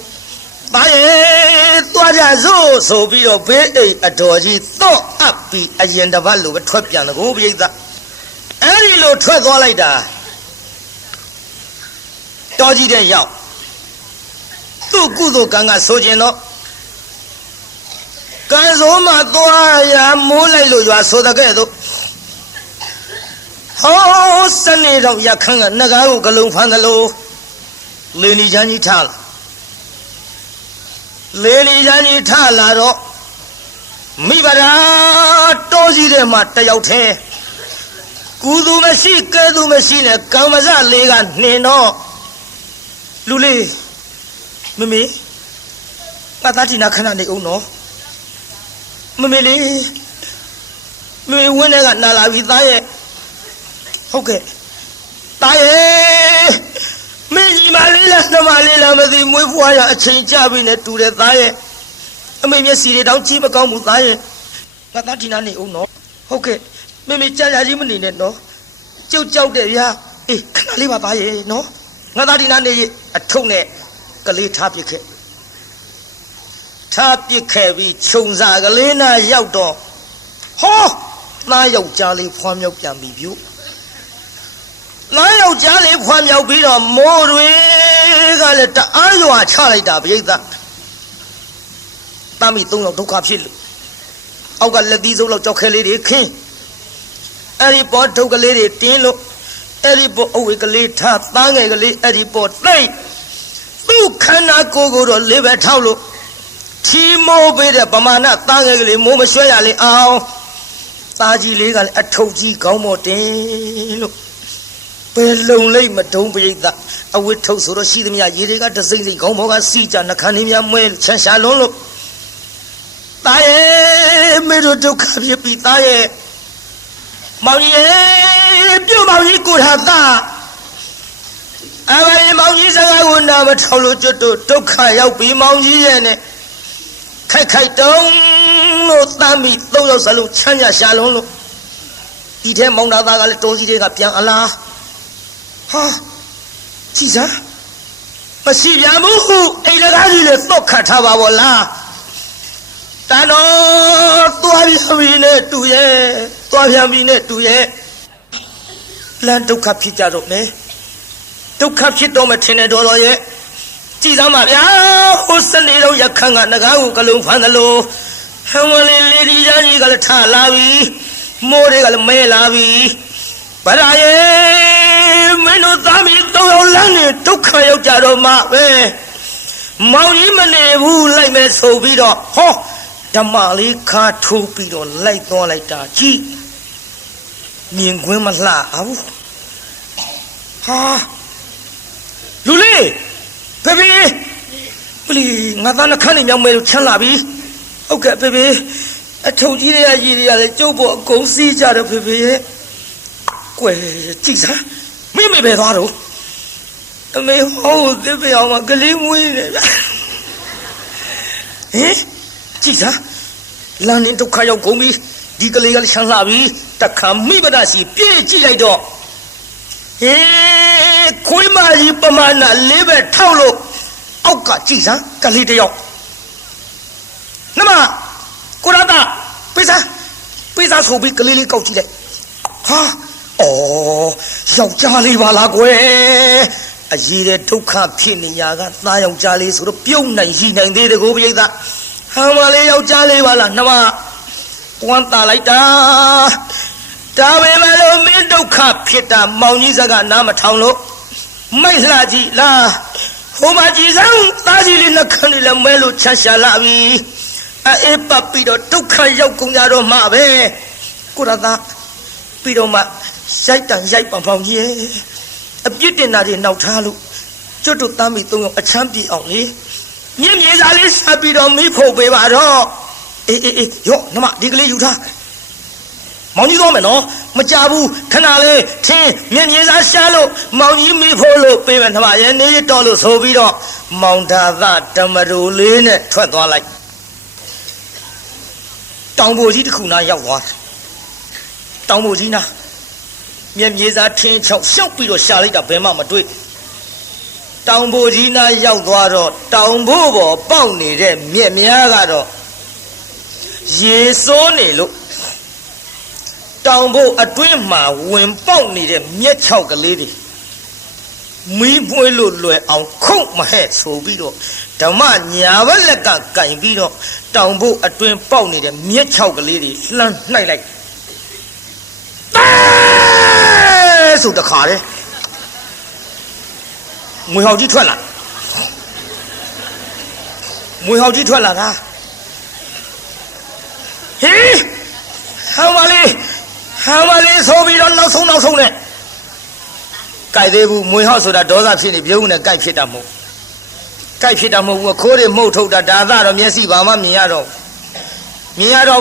ဘာရဲ့သွားကြစို့ဆိုပြီးတော့ဘေးအိမ်အတော်ကြီးတော့အပ်ပြီးအရင်တစ်ပတ်လိုပဲထွက်ပြန်တယ်ကိုပြိဿအဲ့ဒီလိုထွက်သွားလိုက်တာတော်ကြီးတဲ့ရောက်သူ့ကုသိုလ်ကံကဆိုခြင်းတော့ကံစိုးမှာသွားရမိုးလိုက်လို့ရွာဆိုတဲ့ကဲ့သို့ဟောစနေတော့ရခန်းကနဂါးကိုဂလုံးဖမ်းသလိုလေနီချမ်းကြီးထားလာလေနီချမ်းကြီးထားလာတော့မိဘရာတိုးကြီးတဲ့မှာတယောက်ထဲကုသူမရှိကဲသူမရှိနဲ့ကံမစလေးကနှင်တော့လူလေးမမေငါသားတီနာခဏနေအောင်နော်မမေလေးမမေဝင်းထဲကနာလာပြီသားရဲ့ဟုတ်ကဲ့သားရဲ့မင်းကြီးမလေးလားနှမလေးလားမသိမွေးဖွားရအချိန်ကြပြီနဲ့တူတယ်သားရဲ့အမေမျက်စီတွေတောင်ကြည့်မကောင်းဘူးသားရဲ့ငါသားတီနာနေအောင်နော်ဟုတ်ကဲ့မမေကြာကြာကြီးမနေနဲ့နော်ကျုပ်ကြောက်တယ်ဗျာအေးခဏလေးပါသားရဲ့နော်ငါသားတီနာနေအထုပ်နဲ့ကလေးထားပစ်ခဲ့ထားပစ်ခဲ့ပြီးခြုံစာကလေးနာရောက်တော့ဟောသားယောက်ျားလေးဖွားမြောက်ပြန်ပြီပြုသားယောက်ျားလေးဖွားမြောက်ပြီးတော့မိုးတွေကလည်းတအားရွာချလိုက်တာပြိဿတာမီ၃ယောက်ဒုက္ခဖြစ်လို့အောက်ကလက်သီးစုပ်လောက်ကြောက်ခဲလေးတွေခင်းအဲ့ဒီပေါ်ထုတ်ကလေးတွေတင်းလို့အဲ့ဒီပေါ်အဝေးကလေးထားသားငယ်ကလေးအဲ့ဒီပေါ်သိမ့်သူ့ခန္ဓာကိုယ်ကိုတော့လေးပဲထောက်လို့ချီမိုးပေးတဲ့ပမာဏသားငယ်ကလေးမိုးမရွှဲရလေအောင်သားကြီးလေးကလည်းအထုပ်ကြီးကောင်းမတင်လို့ဘယ်လုံလိုက်မတုံးပိဋကအဝတ်ထုတ်ဆိုတော့ရှိသမျှရေတွေကတစိမ့်စိမ့်ခေါင်းဘောကစီကြနှခမ်းလေးများမွဲချမ်းရှာလုံးလို့သားရဲ့မေတို့ဒုက္ခဖြစ်ပြီးသားရဲ့မောင်ကြီးပြုတ်မောင်ကြီးကိုထားသားအဘယ်မောင်ကြီးစကားကိုနာမထောက်လို့ကျွတ်တို့ဒုက္ခရောက်ပြီးမောင်ကြီးရဲ့နဲ့ခိုက်တုံးလို့တမ်းပြီး၃ယောက်စလုံးချမ်းရရှာလုံးလို့ဒီထဲမောင်သားသားကလည်းတုံးစီတွေကပြန်အလားဟာကြည်စားမရှိပြန်ဘူးအိမ်လကားကြီးလည်းတော့ခတ်ထားပါဘောလားတန်တော်သွားပြန်ပြီနဲ့တူရဲ့သွားပြန်ပြီနဲ့တူရဲ့လမ်းဒုက္ခဖြစ်ကြတော့မယ်ဒုက္ခဖြစ်တော့မှထင်တယ်တော်တော်ရဲ့ကြည်စမ်းပါဗျာဟိုစနေတော့ရခန်းကနဂါးကိုကလုံးဖမ်းသလိုဟံဝလေးလေးဒီကြီးကလည်းထလာပြီမိုးတွေကလည်းမဲလာပြီဗရာရဲ့မင်းတို့သားမီး၃ယောက်လမ်းနေဒုက္ခရောက်ကြတော့မှပဲမောင်ကြီးမနေဘူးလိုက်မယ်ဆိုပြီးတော့ဟောဓမ္မလေးခါထိုးပြီးတော့လိုက်သွားလိုက်တာကြည်မြင်ကွင်းမလှအောင်ဟာလူလေးဖေဖေပလီငါသားနှခမ်းနေမြောက်မဲလို့ချမ်းလာပြီဟုတ်ကဲ့ဖေဖေအထုပ်ကြီးတွေကရည်တွေကလည်းကျုပ်ပေါ်အကုန်စီးကြတယ်ဖေဖေရဲ့ကွယ်ကြည့်စားမင်းမေပဲသွားတော့အမေဟောသစ်ပြောင်မှာကလေးမွေးနေဗျဟင်ကြည့်စားလမ်းနေဒုက္ခရောက်ကုန်ပြီဒီကလေးကလည်းချမ်းလာပြီတခါမိဘဒစီပြေးကြည့်လိုက်တော့ဟေးခွေးမကြီးပမာဏလေးပဲထောက်လို့အောက်ကကြည့်စမ်းကလေးတယောက်နမကိုရတာပေးစားဆိုပြီးကလေးလေးကောက်ကြည့်လိုက်ဟာအော်ယောက်ျားလေးပါလားကွယ်အရေးတဲ့ဒုက္ခဖြစ်နေရကသားယောက်ျားလေးဆိုတော့ပြုံးနိုင်ရှိနိုင်သေးတယ်ကိုပြိဿဟမ်မလေးယောက်ျားလေးပါလားနမကွမ်းတာလိုက်တာဒါပေမဲ့လို့မင်းဒုက္ခဖြစ်တာမောင်ကြီးစကားနားမထောင်လို့မိတ်လှကြီးလားဟိုမှာကြည်စမ်းသားကြီးလေးနှခမ်းလေးလည်းမဲလို့ချမ်းရှာလာပြီအေးပတ်ပြီးတော့ဒုက္ခရောက်ကုန်ကြတော့မှပဲကိုရသာပြီးတော့မှရိုက်တန်ရိုက်ပံဖောင်ကြီးအပြစ်တင်တာတွေနောက်ထားလို့ကျွတ်တို့သားမိ၃ယောက်အချမ်းပြေအောင်လေမြင့်မြေစာလေးဆက်ပြီးတော့မိဖို့ပေးပါတော့အေးရော့နမဒီကလေးယူထားမောင်ကြီးသွားမယ်နော်မကြဘူးခဏလေးထင်းမြင့်မြေစာရှာလို့မောင်ကြီးမိဖို့လို့ပေးမယ်နမရဲ့နေတော်လို့ဆိုပြီးတော့မောင်သာသဓမ္မရူလေးနဲ့ထွက်သွားလိုက်တောင်ပေါ်ကြီးတစ်ခုနာရောက်သွားတောင်ပေါ်ကြီးနာ မျက်မြေစာထင်းချောက်ရှောက်ပြီးတော့ရှာလိုက်တာဘယ်မှမတွေ့တောင်ဖို့ကြီးနားရောက်သွားတော့တောင်ဖို့ပေါ်ပေါက်နေတဲ့မြက်များကတော့ရေစိုးနေလို့တောင်ဖို့အတွင်းမှာဝင်ပေါက်နေတဲ့မြက်ချောက်ကလေးတွေမီးပွေးလို့လွယ်အောင်ခုတ်မဟဲ့ဆိုပြီးတော့ဓမ္မညာဘက်လက်ကကင်ပြီးတော့တောင်ဖို့အတွင်းပေါက်နေတဲ့မြက်ချောက်ကလေးတွေလှမ်းနှိုက်လိုက်ဆိုတခါလေမွေဟောက်ကြီးထွက်လာမွေဟောက်ကြီးထွက်လာတာဟေးဟောင်းပါလေဆိုပြီးတော့နောက်ဆုံးနဲ့ကြိုက်သေးဘူးမွေဟောက်ဆိုတာဒေါသဖြစ်နေပြုံးနဲ့ကြိုက်ဖြစ်တာမဟုတ်ဘူးခိုးတွေမှုတ်ထုတ်တာဒါသတော့မျက်စိဘာမှမြင်ရတော့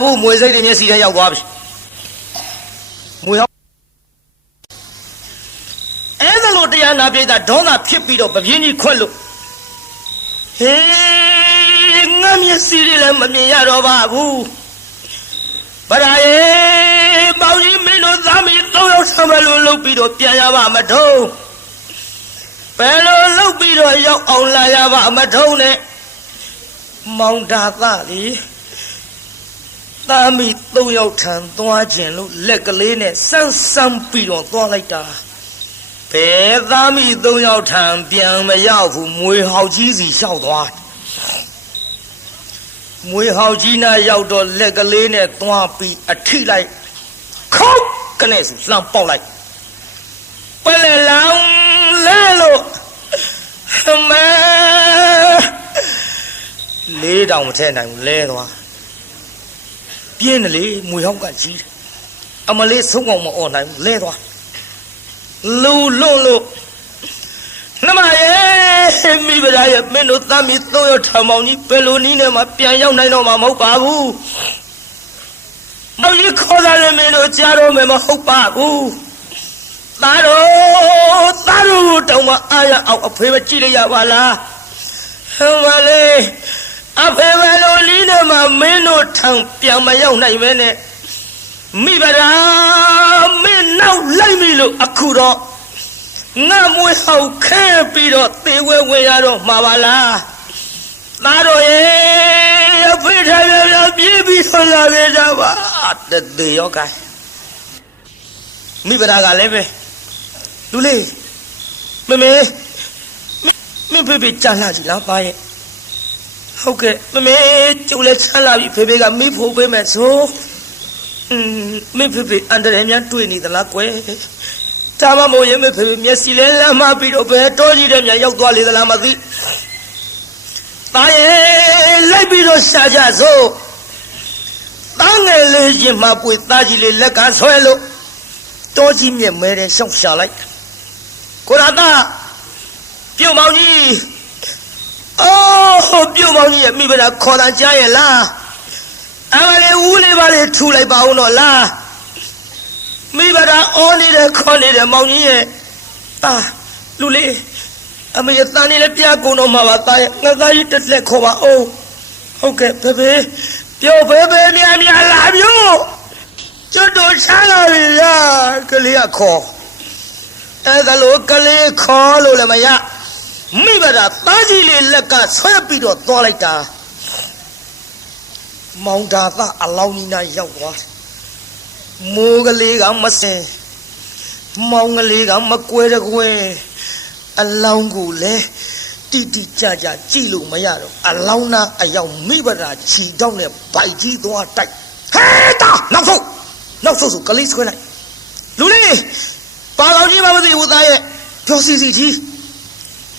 ဘူးမွေစိတ်တွေမျက်စိထဲရောက်သွားပြီမွေဟောက်အဲ့ဒါလို့တရားနာပြိတ္တာဒေါသဖြစ်ပြီးတော့ပပြင်းကြီးခွက်လို့ဟေးငါမျက်စိတွေလည်းမမြင်ရတော့ပါဘူးဗရာယေပေါင်းကြီးမင်းတို့သားမီး၃ယောက်ဆံမလို့လှုပ်ပြီးတော့ပြန်ရပါမထုံးဘယ်လိုလှုပ်ပြီးတော့ရောက်အောင်လာရပါမထုံးနဲ့မောင်တာသလေသားမီး၃ယောက်ထံသွားခြင်းလို့လက်ကလေးနဲ့စမ်းပြီးတော့သွားလိုက်တာဘယ်သားမီး၃ယောက်ထံပြန်မရောက်ဘူးမွေဟောက်ကြီးစီလျှောက်သွားမွေဟောက်ကြီးနာရောက်တော့လက်ကလေးနဲ့သွားပြီးအထိလိုက်ခုတ်ကနေဆိုလှမ်းပေါက်လိုက်ပလဲလောင်လဲလို့မဲလေးတောင်မထဲနိုင်ဘူးလဲသွားပြင်းတယ်လေမွေဟောက်ကကြီးတယ်အမလေးဆုံးအောင်မអော်နိုင်ဘူးလဲသွားလူလွတ်လို့နမရဲ့မိဗရာရဲ့မင်းတို့သားမီး၃ယောက်ထံမောင်ကြီးဘယ်လိုနည်းနဲ့မှပြန်ရောက်နိုင်တော့မှာမဟုတ်ပါဘူးမောင်ကြီးခေါ်တာလည်းမင်းတို့ကြားတော့မယ်မဟုတ်ပါဘူးသားတို့တောင်မအားရအောင်အဖေမကြည့်လိုက်ရပါလားဟမ်မလေးအဖေဘယ်လိုနည်းနဲ့မှမင်းတို့ထံပြန်မရောက်နိုင်မဲနဲ့မိဗရာမင်းနောက်လိုက်ပြီလို့အခုတော့ငါမွေးဟောက်ခဲပြီးတော့သေဝဲဝင်ရတော့မှာပါလားသားတော်ရဲ့အဖေထားပြပြေးပြီးဆွလာခဲ့ကြပါတေရောကမိဗရာကလည်းပဲလူလေးမဖေကြာလာကြည်လားပါရဲ့ဟုတ်ကဲ့မကျုပ်လည်းချမ်းလာပြီဖေကမိဖို့ပေးမယ်ဆိုမဖေအန်တရယ်များတွေ့နေသလားကွယ်ဒါမှမဟုတ်ရင်မဖေမျက်စိလဲလမ်းမပြီးတော့ဘယ်တော်ကြီးတဲ့များရောက်သွားလေသလားမသိတာရဲ့လိုက်ပြီးတော့ရှာကြစို့တာငယ်လေးရင်မှပွေသားကြီးလေးလက်ကဆွဲလို့တော်ကြီးမြက်မဲတဲ့ရှောက်ရှာလိုက်ကိုရတာပြုတ်မောင်ကြီးအော်ပြုတ်မောင်ကြီးရဲ့မိဘတာခေါ်တာကြားရဲ့လားအမလေးဦးလေးပါလေးထူလိုက်ပါဦးတော့လားမိဘတာအော်နေတဲ့ခေါ်နေတဲ့မောင်ကြီးရဲ့တာလူလေးအမေရဲ့တန်နေလည်းပြကုန်တော့မှာပါတာရဲ့ငါသားကြီးတက်လက်ခေါ်ပါအောင်ဟုတ်ကဲ့ဖေပြောဖေများလာမျိုးကျွတ်တို့ချမ်းလာပြီလားကလေးကခေါ်အဲ့ဒါလို့ကလေးခေါ်လို့လည်းမရမိဘတာသားကြီးလေးလက်ကဆွဲပြီးတော့သွားလိုက်တာမောင်တာသအလောင်းကြီးနာရောက်သွားမိုးကလေးကမစင်မောင်ကလေးကမကွဲတကွဲအလောင်းကိုလည်းတိကြကြည့်လို့မရတော့အလောင်းနာအရောက်မိဘတာခြီတောင်းနဲ့ဗိုက်ကြီးသွားတိုက်ဟဲတာနောက်ဆုံးဆိုကလေးဆွဲလိုက်လူလေးပါလောင်ကြီးမသိဘူးသားရဲ့ပြောစီကြီး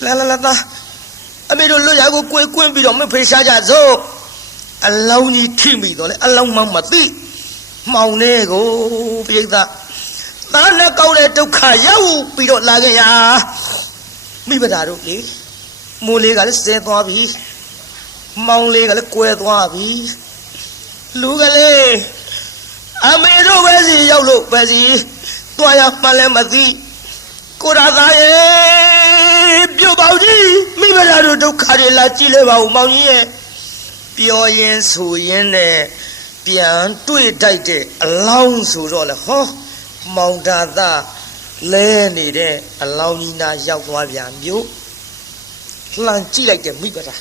လာသားအမေတို့လွတ်ရကိုကွင်းပြီးတော့မဖေးရှားကြစို့အလောင်းကြီးထိမိတော့လေအလောင်းမှမသိမှောင်နေကိုပြိဿသားနဲ့ကောက်တဲ့ဒုက္ခရောက်ပြီးတော့လာခဲ့ရမိဘတာတို့လေမိုးလေးကလည်းဆဲသွားပြီမောင်လေးကလည်းကွဲသွားပြီလူကလေးအမေတို့ပဲစီရောက်လို့ပဲစီတွားရမှလည်းမသိကိုရသားရဲ့ပြုတ်ပေါကြီးမိဘတာတို့ဒုက္ခတွေလာကြည့်လဲပါဦးမောင်ကြီးရဲ့ပြောရင်ဆိုရင်နဲ့ပြန်တွေ့တိုက်တဲ့အလောင်းဆိုတော့လေဟောမောင်တာသား လဲနေတဲ့အလောင်းကြီးနာရောက်သွားပြန်မျိုးလှန်ကြည့်လိုက်တဲ့မိဘသား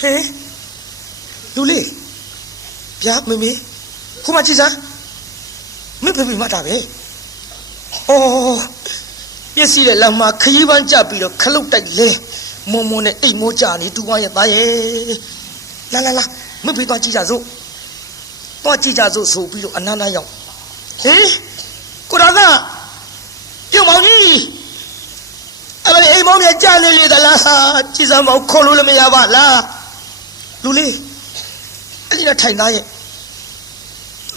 ဟဲလူလေးဗျာမမေခုမှကြည့်စမ်းမဖေဖေမတာပဲအော်မျက်စိနဲ့လမ်းမှာခရီးပန်းကြပြီးတော့ခလုတ်တိုက်လဲမုံမုံနဲ့အိမ်မိုးကြနေတူဝါရဲ့သားရဲ့လာမဖေသွားကြည့်ကြစို့သွားကြည့်ကြစို့ဆိုပြီးတော့အနန္တရောက်ဟေးကိုရာသာပြုံမောင်ကြီးအဲ့ဒါအိမ်မောင်ကြီးကြားနေလေသလားကြည်စမ်းမောင်ခေါ်လို့လည်းမရပါလားလူလေးအဲ့ဒီတော့ထိုင်သားရဲ့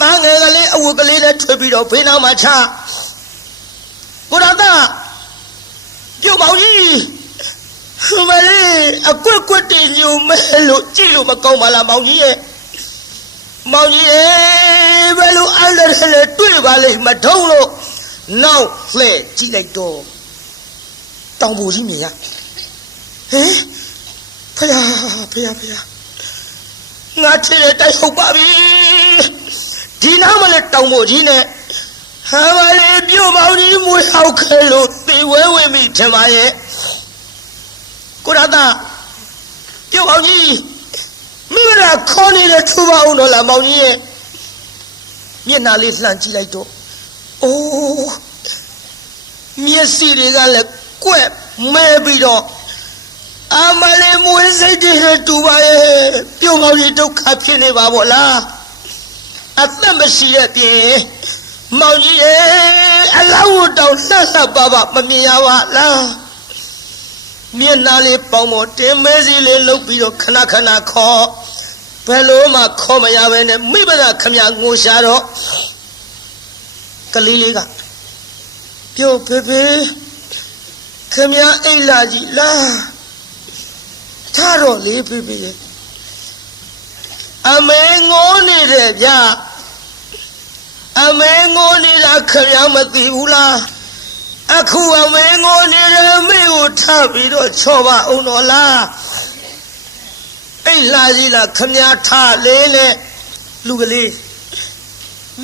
သားငယ်ကလေးအဝတ်ကလေးနဲ့ထွေပြီးတော့ဘေးနားမှာချကိုရာသာပြုံမောင်ကြီးမလေးအကွက်ကွက်တင်ညုံမဲလို့ကြည့်လို့မကောင်းပါလားမောင်ကြီးရဲ့မောင်ကြီးဘယ်လိုအန္တရာယ်နဲ့တွေ့ပါလိမ့်မထုံးလို့နောက်လှဲ့ကြည့်လိုက်တော့တောင်ပူကြီးမြင်ရဟင်ဖယားငါချစ်တဲ့တိုက်ဟုတ်ပါပြီဒီနားမလဲတောင်ပူကြီးနဲ့ဟာပါလေပြုတ်မောင်ကြီးမွေးဟောက်ခဲလို့သေဝဲဝင်ပြီထင်ပါရဲ့ကိုရတာပြုတ်မောင်ကြီးမိမရာခေါ်နေတဲ့ထူပါအောင်တော့လားမောင်ကြီးရဲ့မျက်နှာလေးလှမ်းကြည့်လိုက်တော့အိုးမျက်စိတွေကလည်းကွက်မဲပြီးတော့အမလေးမွေးစိတ်တွေတူပါရဲ့ပြုတ်မောင်ကြီးဒုက္ခဖြစ်နေပါဗောလားအသက်မရှိတဲ့ပြင်မောင်ကြီးရဲ့အလောင်းတောင်လှပါမမြင်ရပါလားမျက်နှာလေးပေါင်ပေါ်တင်မဲစီလေးလှုပ်ပြီးတော့ခဏခေါ်ဘယ်လိုမှခေါ်မရပဲနဲ့မိဘသားခမငိုရှာတော့ကလေးလေးကပြောဖေဖေခမအိတ်လာကြီးလားထားတော့လေဖေဖေအမေငိုနေတယ်ဗျာအမေငိုနေတာခမမသိဘူးလားအခုအမေငိုနေတယ်အမေကိုထားပြီးတော့ချော့ပါအောင်တော့လားအိတ်လာကြီးလားခမထားလေးနဲ့လူကလေး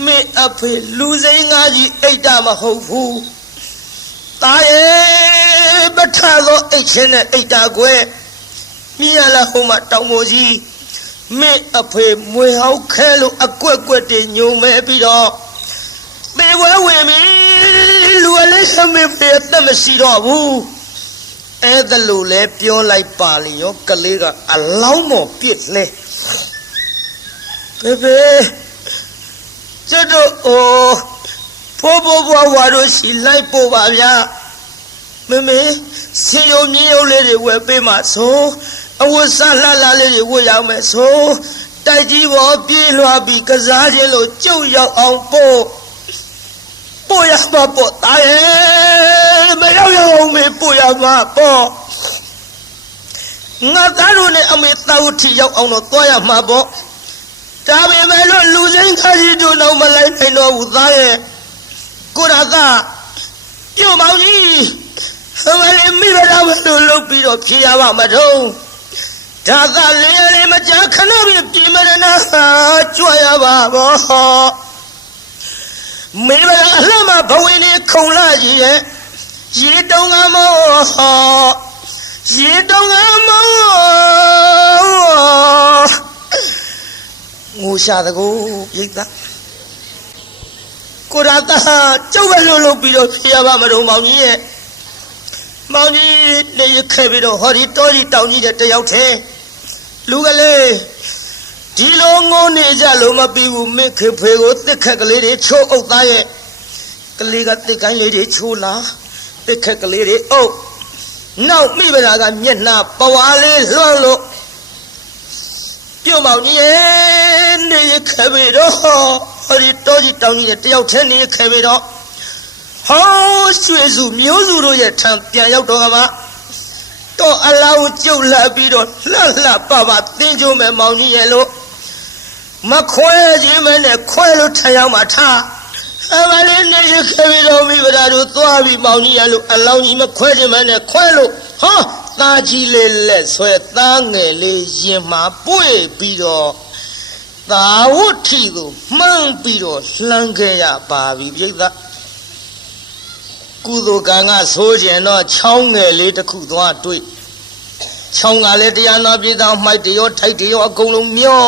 မေအဖေလူစိမ်းငါကြီးအိတ်တာမဟုတ်ဘူးတာရဲ့ပထသောအိတ်ချင်းနဲ့အိတ်တာကွယ်မြင်ရလားဟိုမှာတောင်မိုးကြီးမေအဖေမွေဟောက်ခဲလို့အကွက်တွေညုံမဲပြီးတော့သေဝဲဝင်ပြီလူအလေးခမေဖေအသက်မရှိတော့ဘူးအဲ့ဒါလို့လဲပြောလိုက်ပါလေရောကလေးကအလောင်းမော်ပြစ်လဲဖေဖေကျတော့အိုးဖိုးဘွားဝါတို့ရှိလိုက်ပို့ပါဗျာမမေစင်ရုံမြင်းရုံလေးတွေဝယ်ပေးမှာဆိုအဝတ်စားလှလေးတွေဝတ်ရမယ်ဆိုတိုက်ကြီးပေါ်ပြေးလွှားပြီးကစားခြင်းလို့ကြုတ်ရောက်အောင်ပို့ရမှာပေါ့တာရဲ့မရောက်ရအောင်မေပို့ရမှာပေါ့ငါသားတို့နဲ့အမေသားတို့ထိရောက်အောင်တော့သွားရမှာပေါ့ဒါပေမဲ့လို့လူစိမ်းခါကြီးတို့တော့မလိုက်နိုင်တော့ဘူးသားရဲ့ကိုရသာပြုတ်မောင်ကြီးအမလေးမိဘတော်ဘယ်လိုလုပ်ပြီးတော့ဖြေရပါမတော့ဒါသာလေးမကြာခဏပြင်မရနာကြွရပါဘောမေဘအလှမဘဝင်နေခုံလာကြီးရဲ့ရေတုံးကမောငိုရှာတကူပြိတ္တာကိုရတာကျုပ်ပဲလုပ်ပြီးတော့ဖြေရပါမတော့မောင်ကြီးရဲ့မောင်ကြီးနေရခဲ့ပြီးတော့ဟောဒီတောကြီးတောင်ကြီးတဲ့တယောက်ထဲလူကလေးဒီလိုငိုနေကြလို့မပြီးဘူးမိခေဖေကိုတစ်ခက်ကလေးတွေချိုးအုပ်သားရဲ့ကလေးကတစ်ကိုင်းလေးတွေချိုးလာတစ်ခက်ကလေးတွေအုပ်နောက်မိဗလာကမျက်နှာပဝါလေးလွှမ်းလို့ပြုံမောင်ကြီးရဲ့နေရခဲ့ပြီးတော့ဟောဒီတောကြီးတောင်ကြီးတဲ့တယောက်ထဲနေရခဲ့ပြီးတော့ဟောရွှေစုမျိုးစုတို့ရဲ့ထံပြန်ရောက်တော့ကမှတော့အလောင်းကျုပ်လာပြီးတော့လှပသင်ကြုံမဲ့မောင်ကြီးရဲ့လို့မခွဲခြင်းမနဲ့ခွဲလို့ထရောက်မှထားအမလေးနေရခဲ့ပြီးတော့မိဗလာတို့သွားပြီးမောင်ကြီးရဲ့လို့အလောင်းကြီးမခွဲခြင်းမနဲ့ခွဲလို့ဟောသားကြီးလေးလက်ဆွဲသားငယ်လေးရင်မှာပွေပြီးတော့သာဝတ္ထိကိုမှန်းပြီးတော့လှမ်းခဲ့ရပါပြီပြိဿ ကုသိုလ်ကံကဆိုးကျင်တော့ချောင်းငယ်လေးတစ်ခုသွားတွေ့ချောင်းကလည်းတရားနာပြည်သားမိုက်တရောထိုက်တရောအကုန်လုံးမျော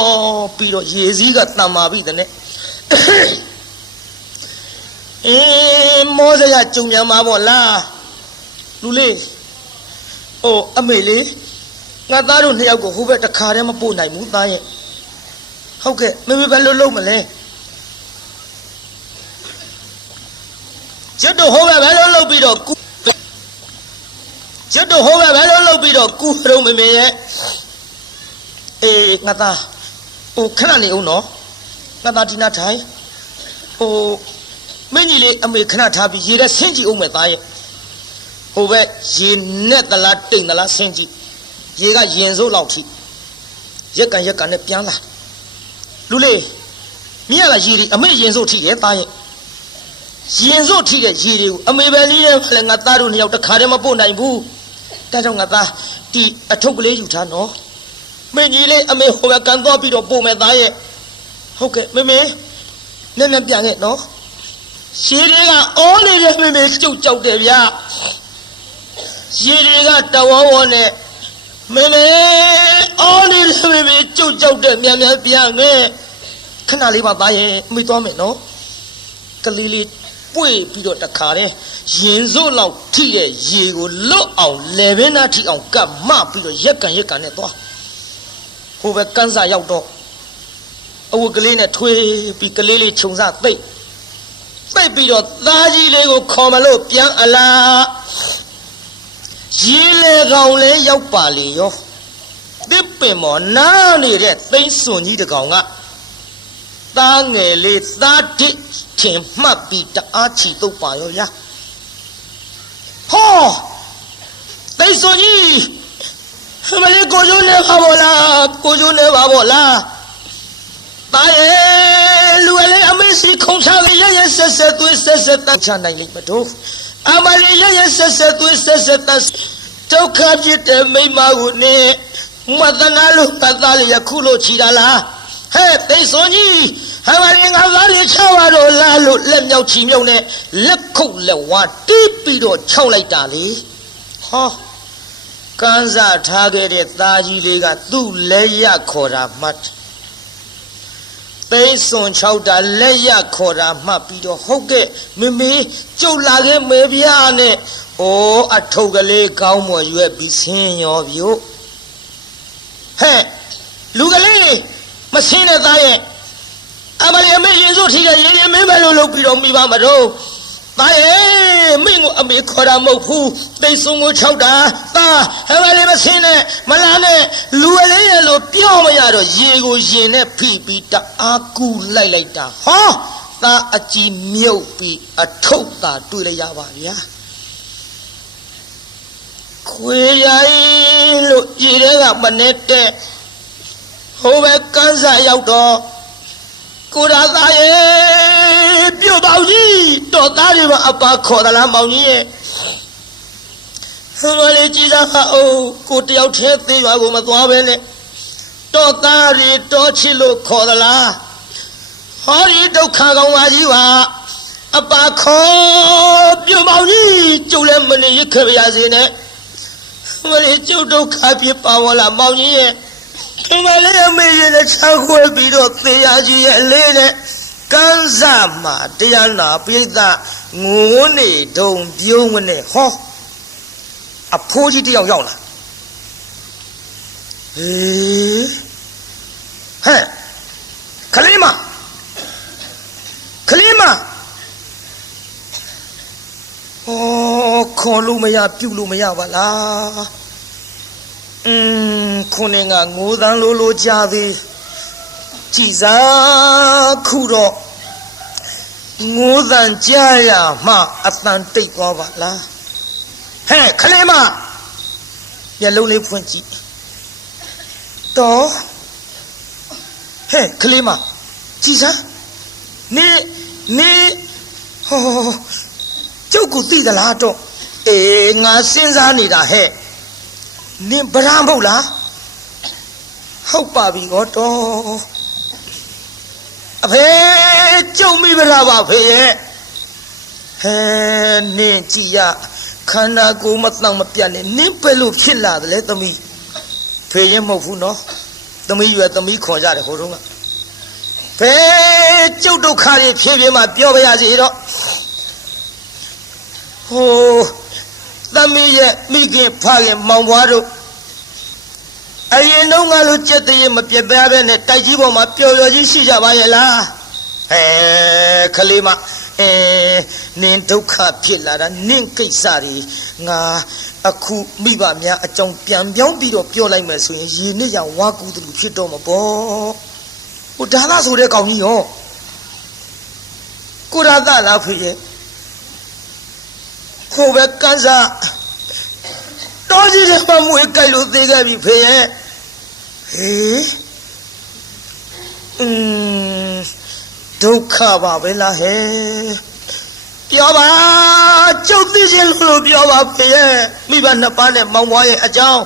ပြီးတော့ရေစည်းကတန်မာပြီတဲ့မောစရာကြုံမြန်မှာပေါ့လားလူလေးအိုအမေလေးငါသားတို့နှစ်ယောက်ကိုဟိုဘက်တစ်ခါတည်းမပို့နိုင်ဘူးသားရဲ့ဟုတ်ကဲ့မေမေဘယ်လိုလုပ်မလဲကျွတ်တို့ဟိုဘက်ဘယ်လိုလုပ်ပြီးတော့ကျွတ်တို့ဟိုဘက်ဘယ်လိုလုပ်ပြီးတော့ကူရုံမေမေရဲ့အေးငါသားဟိုခဏနေအောင်နော်ငါသားဒီနာထိုင်ဟိုမင်းကြီးလေးအမေခဏထားပြီးရေထဲဆင်းကြည့်အောင်မယ်သားရဲ့ဟိုဘက်ရေနဲ့သလားတိမ်သလားဆင်းကြည့်ရေကရင်စိုးလောက်ထိရက်ကန်နဲ့ပြန်လာလူလေးမြင်ရလားရေဒီအမေရင်စိုးထိတယ်သားရဲ့ရင်စိုးထိတဲ့ရေတွေကိုအမေပဲလေးနဲ့လည်းငါသားတို့နှစ်ယောက်တစ်ခါတည်းမပို့နိုင်ဘူးဒါကြောင့်ငါသားဒီအထုပ်ကလေးယူထားနော်မင်းကြီးလေးအမေဟိုဘက်ကန်သွားပြီးတော့ပို့မယ်သားရဲ့ဟုတ်ကဲ့မေမေနဲ့ပြန်ခဲ့နော်ရေတွေကအော်နေတဲ့မေမေကျုပ်ကြောက်တယ်ဗျာရေတွေကတဝဝနဲ့မေမေအော်နေတဲ့မေမေကျုပ်ကြောက်တယ်မြန်ပြန်ခဲ့ခဏလေးပါသားရဲ့မိသွားမယ်နော်ကလေးလေးပွေပြီးတော့တခါတည်းရင်စိုးလောက်ထိတဲ့ရေကိုလွတ်အောင်လေဘင်းသားထိအောင်ကပ်မပြီးတော့ရက်ကန်နဲ့သွားဟိုဘက်ကန်းစာရောက်တော့အဝတ်ကလေးနဲ့ထွေးပြီးကလေးလေးခြုံစသိပ်ပြီးတော့သားကြီးလေးကိုခေါ်မလို့ပြန်အလားရေလေကောင်လေးရောက်ပါလေရောတစ်ပင်မော်နားနေတဲ့သိန်းစွန်ကြီးတကောင်ကသားငယ်လေးသားတိထင်မှတ်ပြီးတအားချီတုပ်ပါရောဗျာဟောသိန်းစွန်ကြီးမလေးကိုကျိုးနေပါဘောလားကိုကျိုးနေပါဘောလားသားရဲ့လူလေးအမေစီခုံချရရဆက်သွေးဆက်တန်းချနိုင်လိမ့်မတော့အမလေးရဆက်သွေးဆက်တန်းဒုက္ခဖြစ်တဲ့မိမကိုနေမသနာလို့ပတ်သားလေးခုလို့ချီတာလားဟဲ့သိစွန်ကြီးဟဲ့မလေးငါသားလေးချပါတော့လားလို့လက်မြောက်ချီမြုံနဲ့လက်ခုတ်လက်ဝါတီးပြီးတော့ခြောက်လိုက်တာလေဟောကန်းစားထားခဲ့တဲ့သားကြီးလေးကသူ့လက်ရခေါ်တာမှတ်သိစွန်6တာလက်ရခေါ်တာမှတ်ပြီးတော့ဟုတ်ကဲ့မေမေကျုပ်လာခဲ့မေဗျာနဲ့အိုးအထုပ်ကလေးကောင်းမွန်ရွက်ပြီးဆင်းရောဗျို့ဟဲ့လူကလေးမဆင်းတဲ့သားရဲ့အမလေးအမေရင်စိုးထိတဲ့ရင်မင်းမလို့လုပ်ပြီးတော့မိပါမတော့သားရဲ့မင်းကိုအမေခေါ်တာမဟုတ်ဘူးသိစွန်ကို6တာသားဟဲ့မလေးမဆင်းနဲ့မလာနဲ့လူကလေးရဲ့လို့ပြောမရတော့ရေကိုရင်နဲ့ဖိပြီးတအားကူလိုက်တာဟောသားအကြည်မြုပ်ပြီးအထုပ်သာတွေ့လိုက်ရပါဗျာခွေရိုင်းလို့ကြည်တဲ့ကမနဲ့ဟိုဘက်ကန်းစာရောက်တော့ကိုရာသားရဲ့ပြုတ်ပေါကြီးတော်သားတွေမှာအပါခေါ်သလားမောင်ကြီးရဲ့ဟိုလေးကြည်စားဟာအိုးကိုတယောက်တည်းသေးရွာကိုမသွားပဲနဲ့တော်သားတွေတော်ချစ်လို့ခေါ်သလားဟောဒီဒုက္ခကောင်ပါကြီးပါအပါခေါ်ပြုတ်ပေါကြီးကျုပ်လည်းမနေရခဲ့ပါစေနဲ့မလေးကျုပ်ဒုက္ခဖြစ်ပါဝလားမောင်ကြီးရဲ့မလေးအမေရဲ့ချောက်ခွဲပြီးတော့သေရကြီးရဲ့လေးနဲ့ကန်းစားမှာတရားနာပြိဿငိုးနေတုံပြုံးမနဲ့ဟောအဖိုးကြီးတယောက်ရောက်လာဟေးဟဲ့ခလေးမဩခေါ်လို့မရပြုတ်လို့မရပါလားခုနေကငိုးသန်းလိုကြသေးကြည်စားခုတော့ငိုးသန်းကြရမှအတန်တိတ်သွားပါလားဟဲ့ခလေးမမျက်လုံးလေးဖွင့်ကြည့်တော့ဟဲ့ခလေးမကြည်စားနေဟောကျုပ်ကိုသိသလားတော့အေးငါစဉ်းစားနေတာဟဲ့နင်ဗရမ်းမဟုတ်လားဟုတ်ပါပြီတော့အဖေကျုံမိဗရပါဖေရဲ့ဟ နင်းကြည့်ရခန္ဓာကိုယ်မတောင့်မပြတ်နဲ့နင်းပဲလို့ဖြစ်လာတယ်လေသမီးဖေရင်မဟုတ်ဘူးနော်သမီးရွယ်သမီးခွန်ကြတယ်ဟိုတုန်းကဘယ်ကျုပ်ဒုက္ခတွေဖြည်းဖြည်းမှပြောပါရစေတော့ဟိုသမီးရဲ့မိခင်ဖခင်မောင်ဘွားတို့အရင်တုန်းကလို့ကြက်တည်းမပြတ်သားပဲနဲ့တိုက်ကြီးပေါ်မှာပျော်ပျော်ကြီးရှိကြပါရဲ့လားခလေးမနင်းဒုက္ခဖြစ်လာတာနင်းကိစ္စတွေငါအခုမိဘများအကြောင်းပြန်ပြောင်းပြီးတော့ပြောလိုက်မယ်ဆိုရင်ရေနစ်ရောင်ဝါကူတူဖြစ်တော့မှာပေါ့ဟိုဒါသာဆိုတဲ့ကောင်ကြီးရောကိုရသလားဖေရဲ့ဟိုပဲကန်းစားတော်ကြီးတဲ့မမွေးကြိုက်လို့သေးခဲ့ပြီဖေရဲ့ဒုက္ခပါပဲလားဟဲ့ပြောပါကျုပ်သိချင်းလို့ပြောပါဖေရဲ့မိဘနှစ်ပါးနဲ့မောင်မွားရဲ့အကြောင်း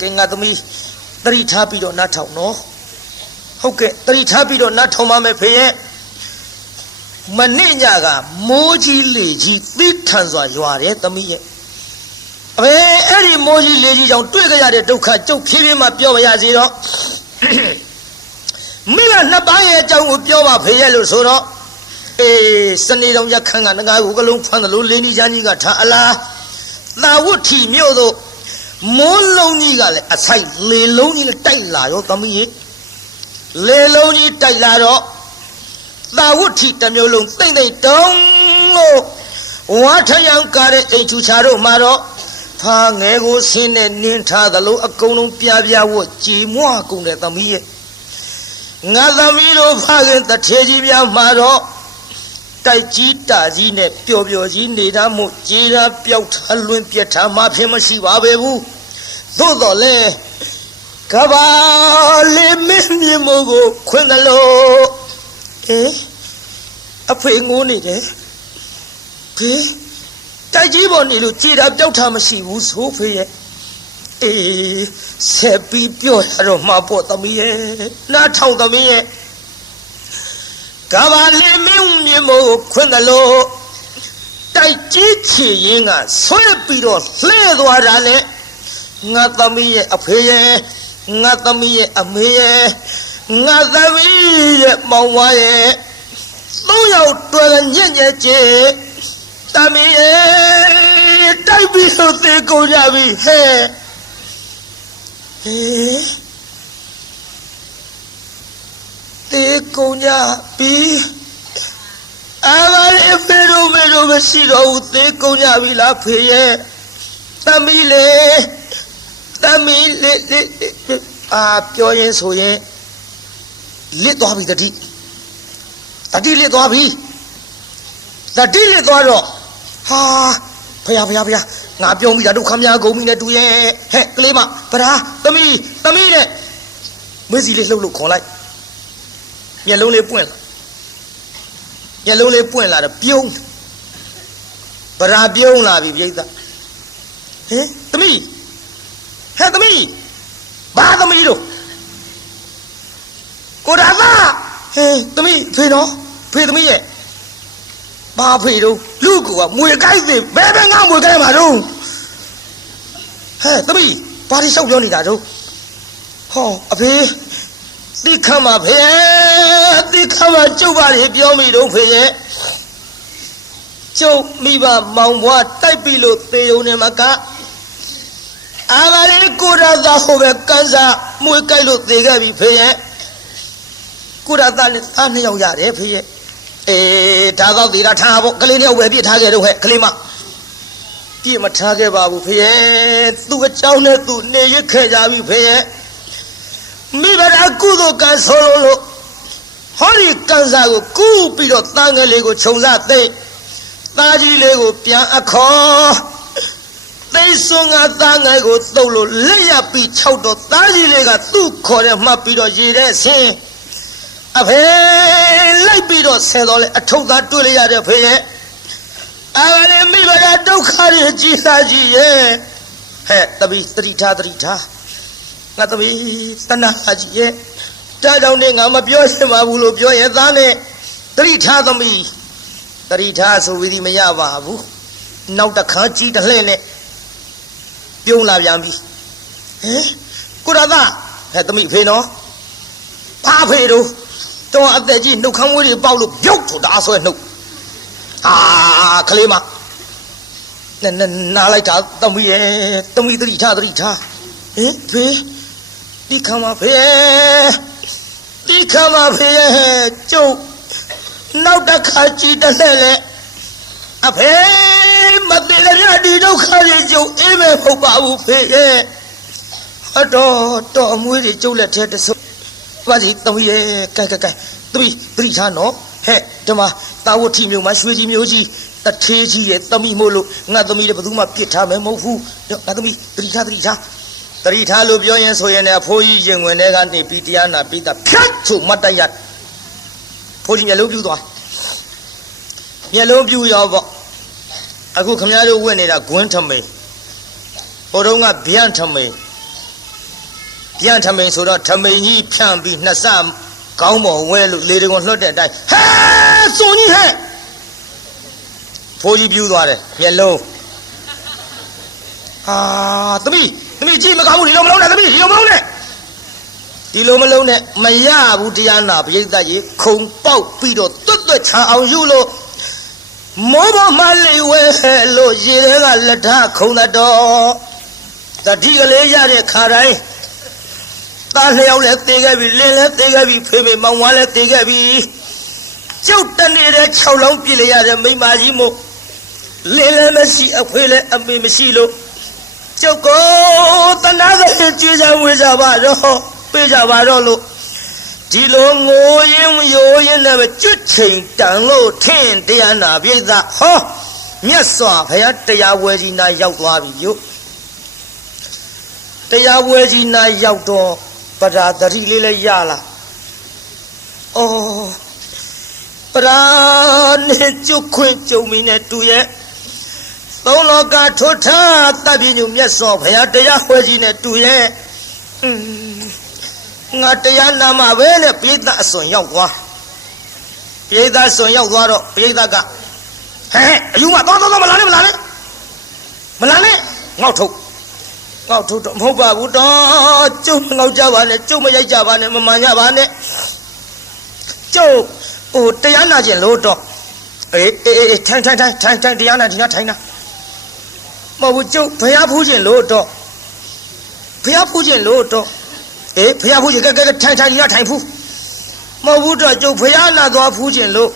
ကဲငါသမီးသတိထားပြီးတော့နားထောင်နော်ဟုတ်ကဲ့သတိထားပြီးတော့နားထောင်ပါမယ်ဖေရဲ့မနေ့ညကမိုးကြီးလေကြီးသိထန်စွာရွာတယ်သမီးရဲ့အဲ့ဒီမိုးကြီးလေကြီးကြောင့်တွေ့ကြရတဲ့ဒုက္ခကျုပ်ဖြည်းဖြည်းမှပြောပါရစေတော့မိဘနှစ်ပါးရဲ့အကြောင်းကိုပြောပါဖေရဲ့လို့ဆိုတော့စနေတော်ရခန်းကငါ့ကိုကလုံးဖမ်းသလိုလင်းကြီးချမ်းကြီးကထားအလားသာဝတ်ထီမြို့သို့မိုးလုံးကြီးကလည်းအဆိုင်လေလုံးကြီးလည်းတိုက်လာရောသမီးရဲ့လေလုံးကြီးတိုက်လာတော့သာဝတ်ထီတစ်မျိုးလုံးတိမ့်တိမ့်တုံးလို့ဝါထယံကားတဲ့အိမ်ချူချာတို့မှာတော့ဖာငယ်ကိုဆင်းနဲ့နင်းထားသလိုအကုန်လုံးပြပြဝတ်ကြည်မွကုန်တဲ့သမီးရဲ့ငါသမီးတို့ဖခင်တထေကြီးများမှာတော့တိုက်ကြီးတာကြီးနဲ့ပျော်ပျော်ကြီးနေတာမို့ကြေးတာပျောက်ထားလွင်ပြက်ထားမှဖြစ်မရှိပါပဲဘူးသို့တော်လဲကဘာလေးမင်းမြေမို့ကိုခွင်တယ်လို့အဖေငိုးနေတယ်ဖေတိုက်ကြီးပေါ်နေလို့ကြေးတာပျောက်ထားမရှိဘူးဆိုဖေရဲ့ဆက်ပြီးပြောရတော့မှာပေါ့သမီးရဲ့နားထောင်သမီးရဲ့ကဘာလေးမင်းမြေမို့ခွင်တယ်လို့တိုက်ကြီးချီရင်ကဆွဲပြီးတော့လှဲသွားတာနဲ့ငါသမီးရဲ့အဖေရဲ့ငါသမီးရဲ့အမေရဲ့ငါသမီးရဲ့မောင်ဝါရဲ့သုံးယောက်တွေ့ညံ့ညံ့ချေသမီးရဲ့တိုက်ပြီးတော့သေကုန်ကြပြီဟဲ့သေကုန်ကြပြီအားလည်းဖေတို့မရှိတော့ဘူးသေကုန်ကြပြီလားဖေရဲ့သမီးလေးပြောရင်ဆိုရင်လစ်သွားပြီတတိလစ်သွားပြီတတိလစ်သွားတော့ဟာဖယားငါပြောမိတာဒုက္ခများကုန်ပြီနဲ့တူရဲ့ဟဲ့ကလေးမဗရာသမီးနဲ့မွေးစီလေးလှုပ်ခေါ်လိုက်မျက်လုံးလေးပွင့်လာတော့ပြုံးဗရာပြုံးလာပြီပြိဿသမီးဘာသမီးတို့ကိုဒါသာသမီးဖေနော်ဖေသမီးရဲ့ဘာဖေတို့လူကမွေကိုက်သေးဘယ်ငါမွေကိုက်မှာတော့သမီးဘာဒီလျှောက်ပြောနေတာတို့ဟောအဖေတိခမ်းပါဖေတိခမ်းပါကျုပ်ပါလေပြောမိတော့ဖေရဲ့ကျုပ်မိဘမောင်ဘွားတိုက်ပြီလို့သေုံနေမှာကအာမလေးကိုရသာဟိုပဲကန်းစားမွေကိုက်လို့သေခဲ့ပြီဖေရဲ့ကိုရသာနဲ့သားနှစ်ယောက်ရတယ်ဖေရဲ့ဒါတော့သေတာထားဖို့ကလေးနှစ်ယောက်ပဲပြစ်ထားခဲ့တော့ဟဲ့ကလေးမပြစ်မထားခဲ့ပါဘူးဖေရဲ့သူ့အကြောင်းနဲ့သူ့နေရခဲ့ကြပြီဖေရဲ့မိဘရာကုသိုလ်ကံဆိုလို့ဟောဒီကံစားကိုကူးပြီးတော့တန်ငယ်လေးကိုခြုံစားသိသားကြီးလေးကိုပြန်အခေါ်သိစွန်ကသားငယ်ကိုတုပ်လို့လက်ရပြီး၆တော့သားကြီးလေးကသူ့ခေါ်တဲ့မှတ်ပြီးတော့ရေတဲ့ဆင်းအဖေလိုက်ပြီးတော့ဆဲတော့လေအထုပ်သားတွေ့လိုက်ရတဲ့ဖေရဲ့အားလည်းမိဘရာဒုက္ခတွေကြီးစားကြီးရဲ့ဟဲ့တပီသတိထားငါသမီးတဏှာကြီးရဲ့တားကြောင့်နဲ့ငါမပြောရှင်ပါဘူးလို့ပြောရဲ့သားနဲ့တတိထားသမီး တရိထားဆိုဝီဒီမရပါဘူးနောက်တစ်ခါကြီးတစ်လှည့်နဲ့ပြုံးလာပြန်ပြီဟင်ကိုရသားဟဲ့သမီးဖေနော်ဘာဖေတို့တော့အသက်ကြီးနှုတ်ခမ်းမွေးတွေပေါက်လို့ပြုတ်ထတာဆွဲနှုတ်ဟာကလေးမနားလိုက်တာသမီးရဲ့သမီးတရိထားဟင်ဖေဒီခမ်းမဖေဒီခမ်းမဖေကျုပ်နောက်တစ်ခါကြည့်တဲ့လေအဖေမသေးတဲ့ဒီဒုက္ခတွေကျုပ်အေးမဲ့မဟုတ်ပါဘူးဖေရဲ့အတော်အမွေးတွေကျုပ်လက်ထဲတဆုပ်ပါစီသမီးရဲ့ကဲသမီးတရိထားနော်ဟဲ့ဒီမှာတာဝတိမျိုးမှာရွှေကြီးမျိုးကြီးတထေးကြီးရဲ့သမီးမို့လို့ငါသမီးလည်းဘယ်သူမှပြစ်ထားမယ်မဟုတ်ဘူးငါသမီးတရိထားလို့ပြောရင်ဆိုရင်လည်းအဖိုးကြီးရင်ဝင်တဲ့ကနေပြီးတရားနာပြီးတာဖြတ်ချုပ်မတ်တရဖိုးကြီးမျက်လုံးပြူသွားမျက်လုံးပြူရောပေါ့အခုခမည်းတော်ဝင်နေတာဂွန်းထမိန်ဟိုတုန်းကဗျံထမိန်ဆိုတော့ထမိန်ကြီးဖြန့်ပြီးနှစ်ဆကောင်းပေါ်ဝဲလို့လေတကွန်လွှတ်တဲ့အတိုင်းဟဲစုံကြီးဟဲ့ဖိုးကြီးပြူသွားတယ်မျက်လုံးဟာသမီးကြည့်မကောင်းဘူးဒီလိုမလုံးနဲ့သမီးဒီလိုမလုံးနဲ့မရဘူးတရားနာပရိသတ်ကြီးခုံပေါက်ပြီးတော့တွတ်ချာအောင်ယူလို့မောဘမလေးဝဲလို့ရေတွေကလက်ထခုံတော်တတိကလေးရတဲ့ခါတိုင်းသားလျောက်လည်းသေးခဲ့ပြီလင်းလည်းသေးခဲ့ပြီဖေမေမောင်ဝါလည်းသေးခဲ့ပြီကျုပ်တနေတဲ့6လုံးပြည့်လိုက်ရတဲ့မိမကြီးမို့လင်းလည်းမရှိအဖေလည်းအမေမရှိလို့ကျုပ်ကိုတနာတဲ့ကြွေးစားဝေးစားပါတော့ပေးကြပါတော့လို့ဒီလိုငိုရင်ရိုးရင်နဲ့ကျွတ်ချိန်တန်လို့ထင်တရားနာပြိဿဟောမြတ်စွာဘုရားတရားဝဲကြီးနာရောက်သွားပြီယုတရားဝဲကြီးနာရောက်တော့ပရာတတိလေးလည်းရလာအော်ပရာနဲ့ကျွတ်ခွင့်ကြုံမီနဲ့တူရဲ့သုံးလောကထွတ်ထားတပ်ပြညုမြတ်စွာဘုရားတရားဝဲကြီးနဲ့တူရဲ့ငါတရားနာမှာပဲနဲ့ပိဋကအစွန်ရောက်သွားပိဋအစွန်ရောက်သွားတော့ပိဋကဟဲ့အယူမသွားမလာနဲ့ငေါ့ထုတ်တော့မဟုတ်ပါဘူးတော့ကျုပ်မငေါ့ကြပါနဲ့ကျုပ်မရိုက်ကြပါနဲ့မမှန်ကြပါနဲ့ကျုပ်ဟိုတရားနာခြင်းလို့တော့အေးထိုင်တရားနာဒီနာထိုင်နာမဟုတ်ဘူးကျုပ်ဘုရားဖူးခြင်းလို့တော့အေးဘုရားဖူးခြင်းကဲထိုင်ဒီနာထိုင်ဖူးမဟုတ်ဘူးတော့ကျုပ်ဘုရားနာသွားဖူးခြင်းလို့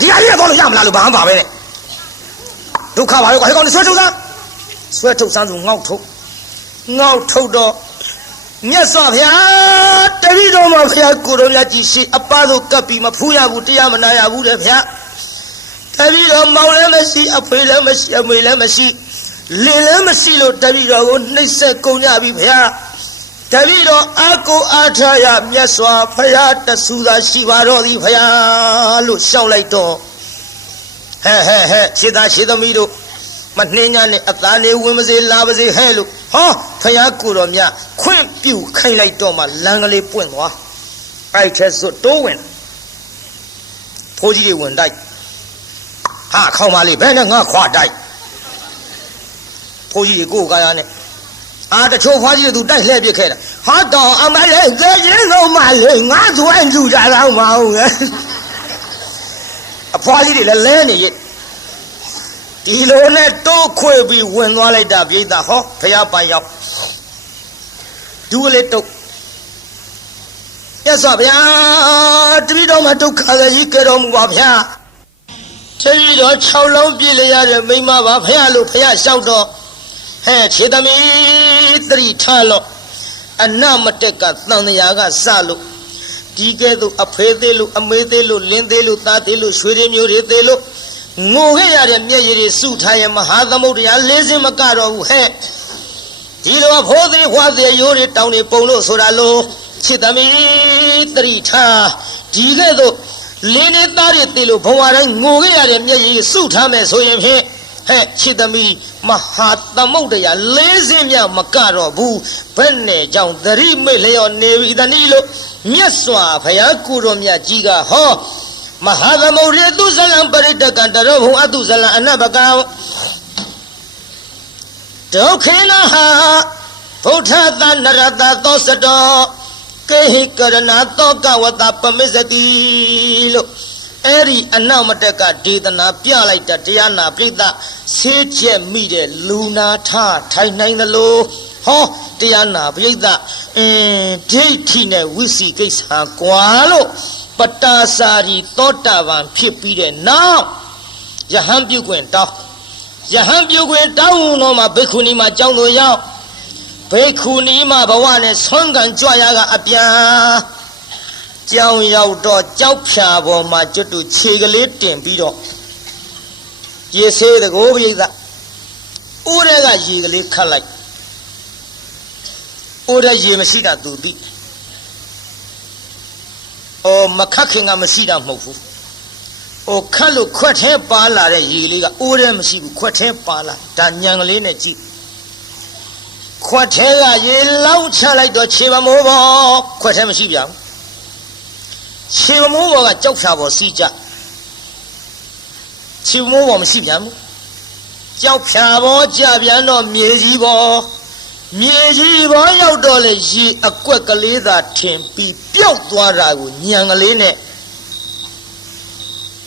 ဒီဟာကြီးတော့လို့ရမလားလို့ဘာမှပါပဲနဲ့ဒုက္ခပါရောဟဲ့ကောင်ဆွဲထုတ်စမ်းဆိုငေါ့ထုတ်တော့မြတ်စွာဘုရားတပည့်တော်မှာဘုရားကိုယ်တော်မြတ်ကြီးရှိအပသို့ကပ်ပြီးမဖူးရဘူးတရားမနာရဘူးတဲ့ဗျာတပည့်တော်မောင်လည်းမရှိအဖေလည်းမရှိအမေလည်းမရှိလင်လည်းမရှိလို့တပည့်တော်ကိုနှိပ်စက်ကုန်ကြပြီဗျာတပည့်တော်အာကိုအားထားရမြတ်စွာဘုရားတဆူသာရှိပါတော့သည်ဘုရားလို့ရှောက်လိုက်တော့ဟဲ့ခြေသားခြေသမီးတို့မနှင်းညာနဲ့အသားလေးဝင်မစေလာပါစေဟဲ့လို့ဟောဘုရားကိုယ်တော်မြတ်ခွင့်ပြုခိုင်းလိုက်တော့မှလမ်းကလေးပွင့်သွားအဲ့ချက်စွတ်တိုးဝင်ဖိုးကြီးတွေဝင်တိုက်ဟာခေါင်းမလေးဘယ်နဲ့ငါခွာတိုက်ဖိုးကြီးတွေကိုကာရနဲ့တချို့ဖွားကြီးတို့တိုက်လှည့်ပြခဲ့တာဟာတော့အမလေးကဲရင်တော့မလေးငါသွဲလူကြတော့မအောင်ငယ်အဖွားကြီးတွေလည်းလဲနေရဲ့ဒီလိုနဲ့တိုးခွေပြီးဝင်သွားလိုက်တာပြိဿဟောဖျားပိုင်ရောက်ဒူးလေးတုတ်ရသော်ဗျာတပည့်တော်မှာဒုက္ခကြီးကြတော်မူပါဗျာတပည့်တော်6လုံးပြည့်လျရတဲ့မိမပါဖျားလို့ဖျားလျှောက်တော့ဟဲ့ခြေသမီးသတိထားလို့အနမတက်ကသံဃာကစလို့ဒီကဲ့သို့အဖေသေးလို့အမေသေးလို့လင်းသေးလို့သားသေးလို့ရွှေရင်းမျိုးတွေသေးလို့ငိုခဲ့ရတဲ့မျက်ရည်တွေစုထားရင်မဟာသမုဒ္ဒရာ၄စင်းမကတော့ဘူးဟဲ့ဒီလိုဖိုးသေးဖွားသေးရိုးတွေတောင်းနေပုံလို့ဆိုတာလို့ခြေသမီးသတိထားဒီကဲ့သို့လင်းနေသားတွေသေးလို့ဘဝတိုင်းငိုခဲ့ရတဲ့မျက်ရည်စုထားမယ်ဆိုရင်ဖြင့်ဟဲ့ခြေသမီးမဟာသမုဒ္ဒရာ၄စင်းမြမကတော့ဘူးဘယ်နဲ့ကြောင့်သတိမိတ်လျော်နေပြီတနည်းလို့မြတ်စွာဘုရားကိုယ်တော်မြတ်ကြီးကဟောမ Mahavamuri Dusalam Paritaka Darohu Adusala Anabakao Dokinaha Putata Narada Dosado Kehi Karana Toka Watapa Misati Eri Anamateka Didana Pialaita Diana Prita Seche Mide Luna Ta Tainai the Low Ho Diana Prita Jatine Wisi Kisa Kualo Patasari Totavan Pipide now Yahambu went down Yahambu went down on my Bekunima Jango Yao Bekunima Bawane Songan Joyaga Apia Jiao Yao Do Jiao Piabo Majutu Chigalit and Bido Ye say the Gobi that Urega Yigli Kalai Ura Yemashida do deep O Makakinga Masida Mofu O Kalu Quate Pala Yiliga Urem Sibu Quate Pala Danyang Lineji Quatela Ye Laucha like the Chivamovo Quatem Sibiam Chivamovo at Jokshavo Sija Chivamovo Sibiam Jokshavo Javiano Miezivo Miezivo Yaudole Yi a quickly that Timpi Piotwara Yangaline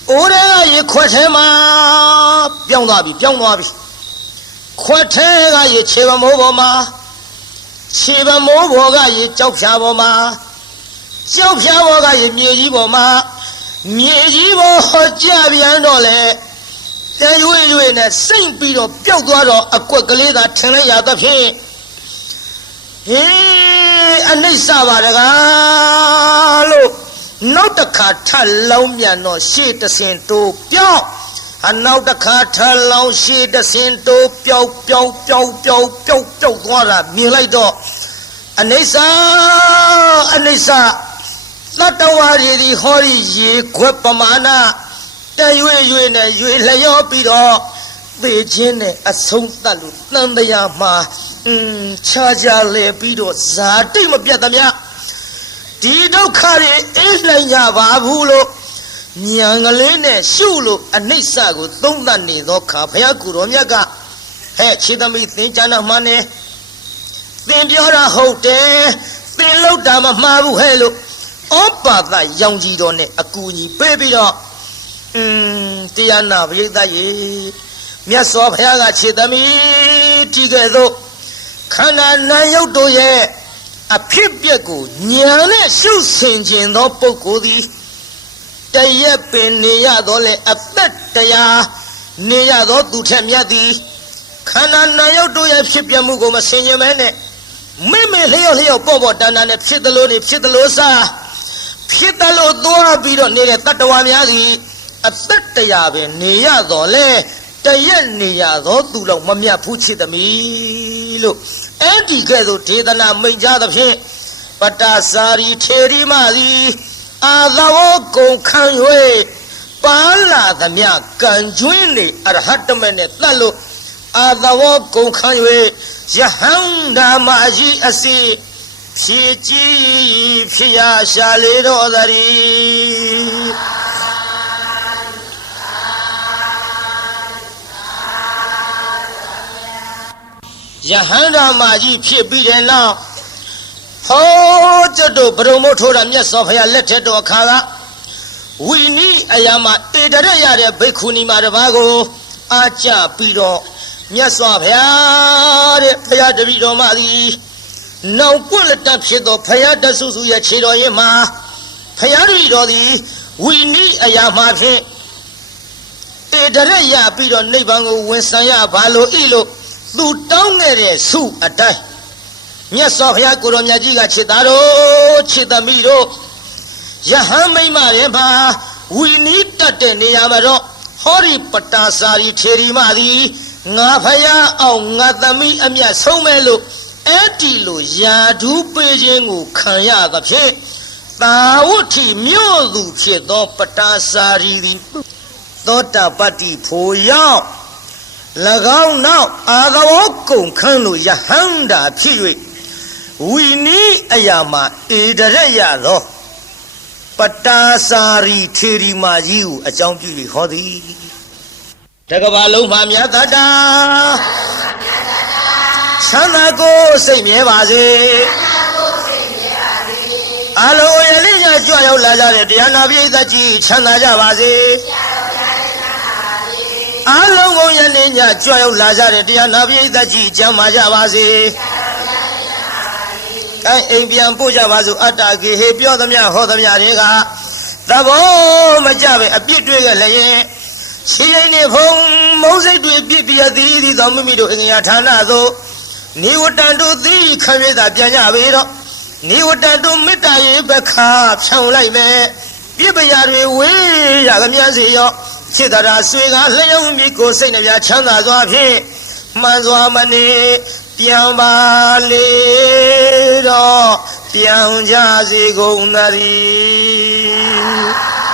Ora Ye Quatema Piongwabi Quatega Ye Chivamovoma Chivamovoga Ye Jokshavoma Jokshavoga Ye Miezivoma Miezivo Javianole Then you in a Saint Peter Piotwara a quickly that Tenaya the Pin. Anisa Varagalo, not the cartel, Lomiano, she the Sainto Pio, and now the cartel, Low, she the Sainto Pio, Guara, Milado, Anisa, not the worry, the holy ye, Quepamana, the you lay your pido, Virginia, a Suntalu, Nandayama. Charger le pido zati mapiatamia Dido kari ilaya babulo Nyangalene shulo Anisago Dundani no Kapaya Kuromiaga He Chidami Tinjana Mane Timbiora Hote Pilo Dama Mabu Hello Opa the young Gidone Akuni baby dog Tiana Vida ye Miaso Haga Chidami Tigado Kana Nayodo ye a pipiago, Niane Susin no Pocodi, Tayepin Niadole a Betaya, Niado Tutamiadi, Kana Nayodo ye Shipiamugo Masenia Mene, Mimi Leo Bobo Dana Pitalosa, Pitalo Dora Bido Nere Tatawamiadi, a Betaya, Niadole, Tayeniado Dula Mamia Puchi the Milo. Anti Gado Tedana Majada Pin, Patasari Terry Mali, Adao Go Kanwe, Pala the Mia, Kanjuini, Arhataman Lalo, Adao Go Kanwe, Jahanda Maji Asi, Piji Pia Shalido Dari. Yahanda Maji Pibid now. Oh, Jodo Bromotora Miasofia letted to Akara. We need Ayama Edarea Bekuni Maravago, Acha Pido, Miasofia, Paya de Vido Mali. No bullet up Shido, Paya de Suzuya Chido Yema, Payari Dodi, we need Ayama Edarea Pido Nebango, Wensaya, Balo Ilo. Du down there, Su a die. Miasofia Kuromiajiga Chidaro, Chidamiro. Yahame Marema, we need that Niamaro, Hori Patasari Cherimadi, Nafaya, O Natami, Amia Somelo, Antilo, Yadu Beijingu, Kaya the Che, Tauti, Miodu, Chedo Patasari, Dota Pati Poya. Lagao now, Agawoko, Kanu Yahanda, Tiri. We need Ayama, Idarea, ပတာစာရီထေရီမာကြီးကိုအကြောင်းပြု၍ဟောသည်တကဘာလုံးမှာမြတ်တတာချမ်းသာကိုစိတ်မြဲပါစေအလုံးရလေးညကြွရောက်လာကြတဲ့တရားနာပိဋကကြီးချမ်းသာကြပါစေအလုံးကုန်ရလေးညကြွရောက်လာကြတဲ့တရားနာပိဋကကြီးကျမ်းမာကြပါစေကဲအိမ်ပြန်ပို့ကြပါစို့အတ္တကေဟေပြောသမျှဟောသမျှတွေကသဘောမကြပဲအပြစ်တွေလည်းရင်ရှိရင်နေဖုံမုံစိတ်တွေပြစ်ပြသည်သောမိမိတို့အင်္ဂါဌာနသို့နိဝတ္တတုသည်ခံရတာပြန်ကြပေတော့နိဝတ္တတုမေတ္တာရေပခါဖြောင်းလိုက်မယ်ပြစ်ပရာတွေဝေးရကမြန်းစီရောခြေတရာဆွေကလျှောင်းပြီးကိုစိတ်နှပြချမ်းသာစွာဖြင့်မှန်စွာမနေပြန်ပါလေတော့ပြန်ကြစေကုန်သတည်း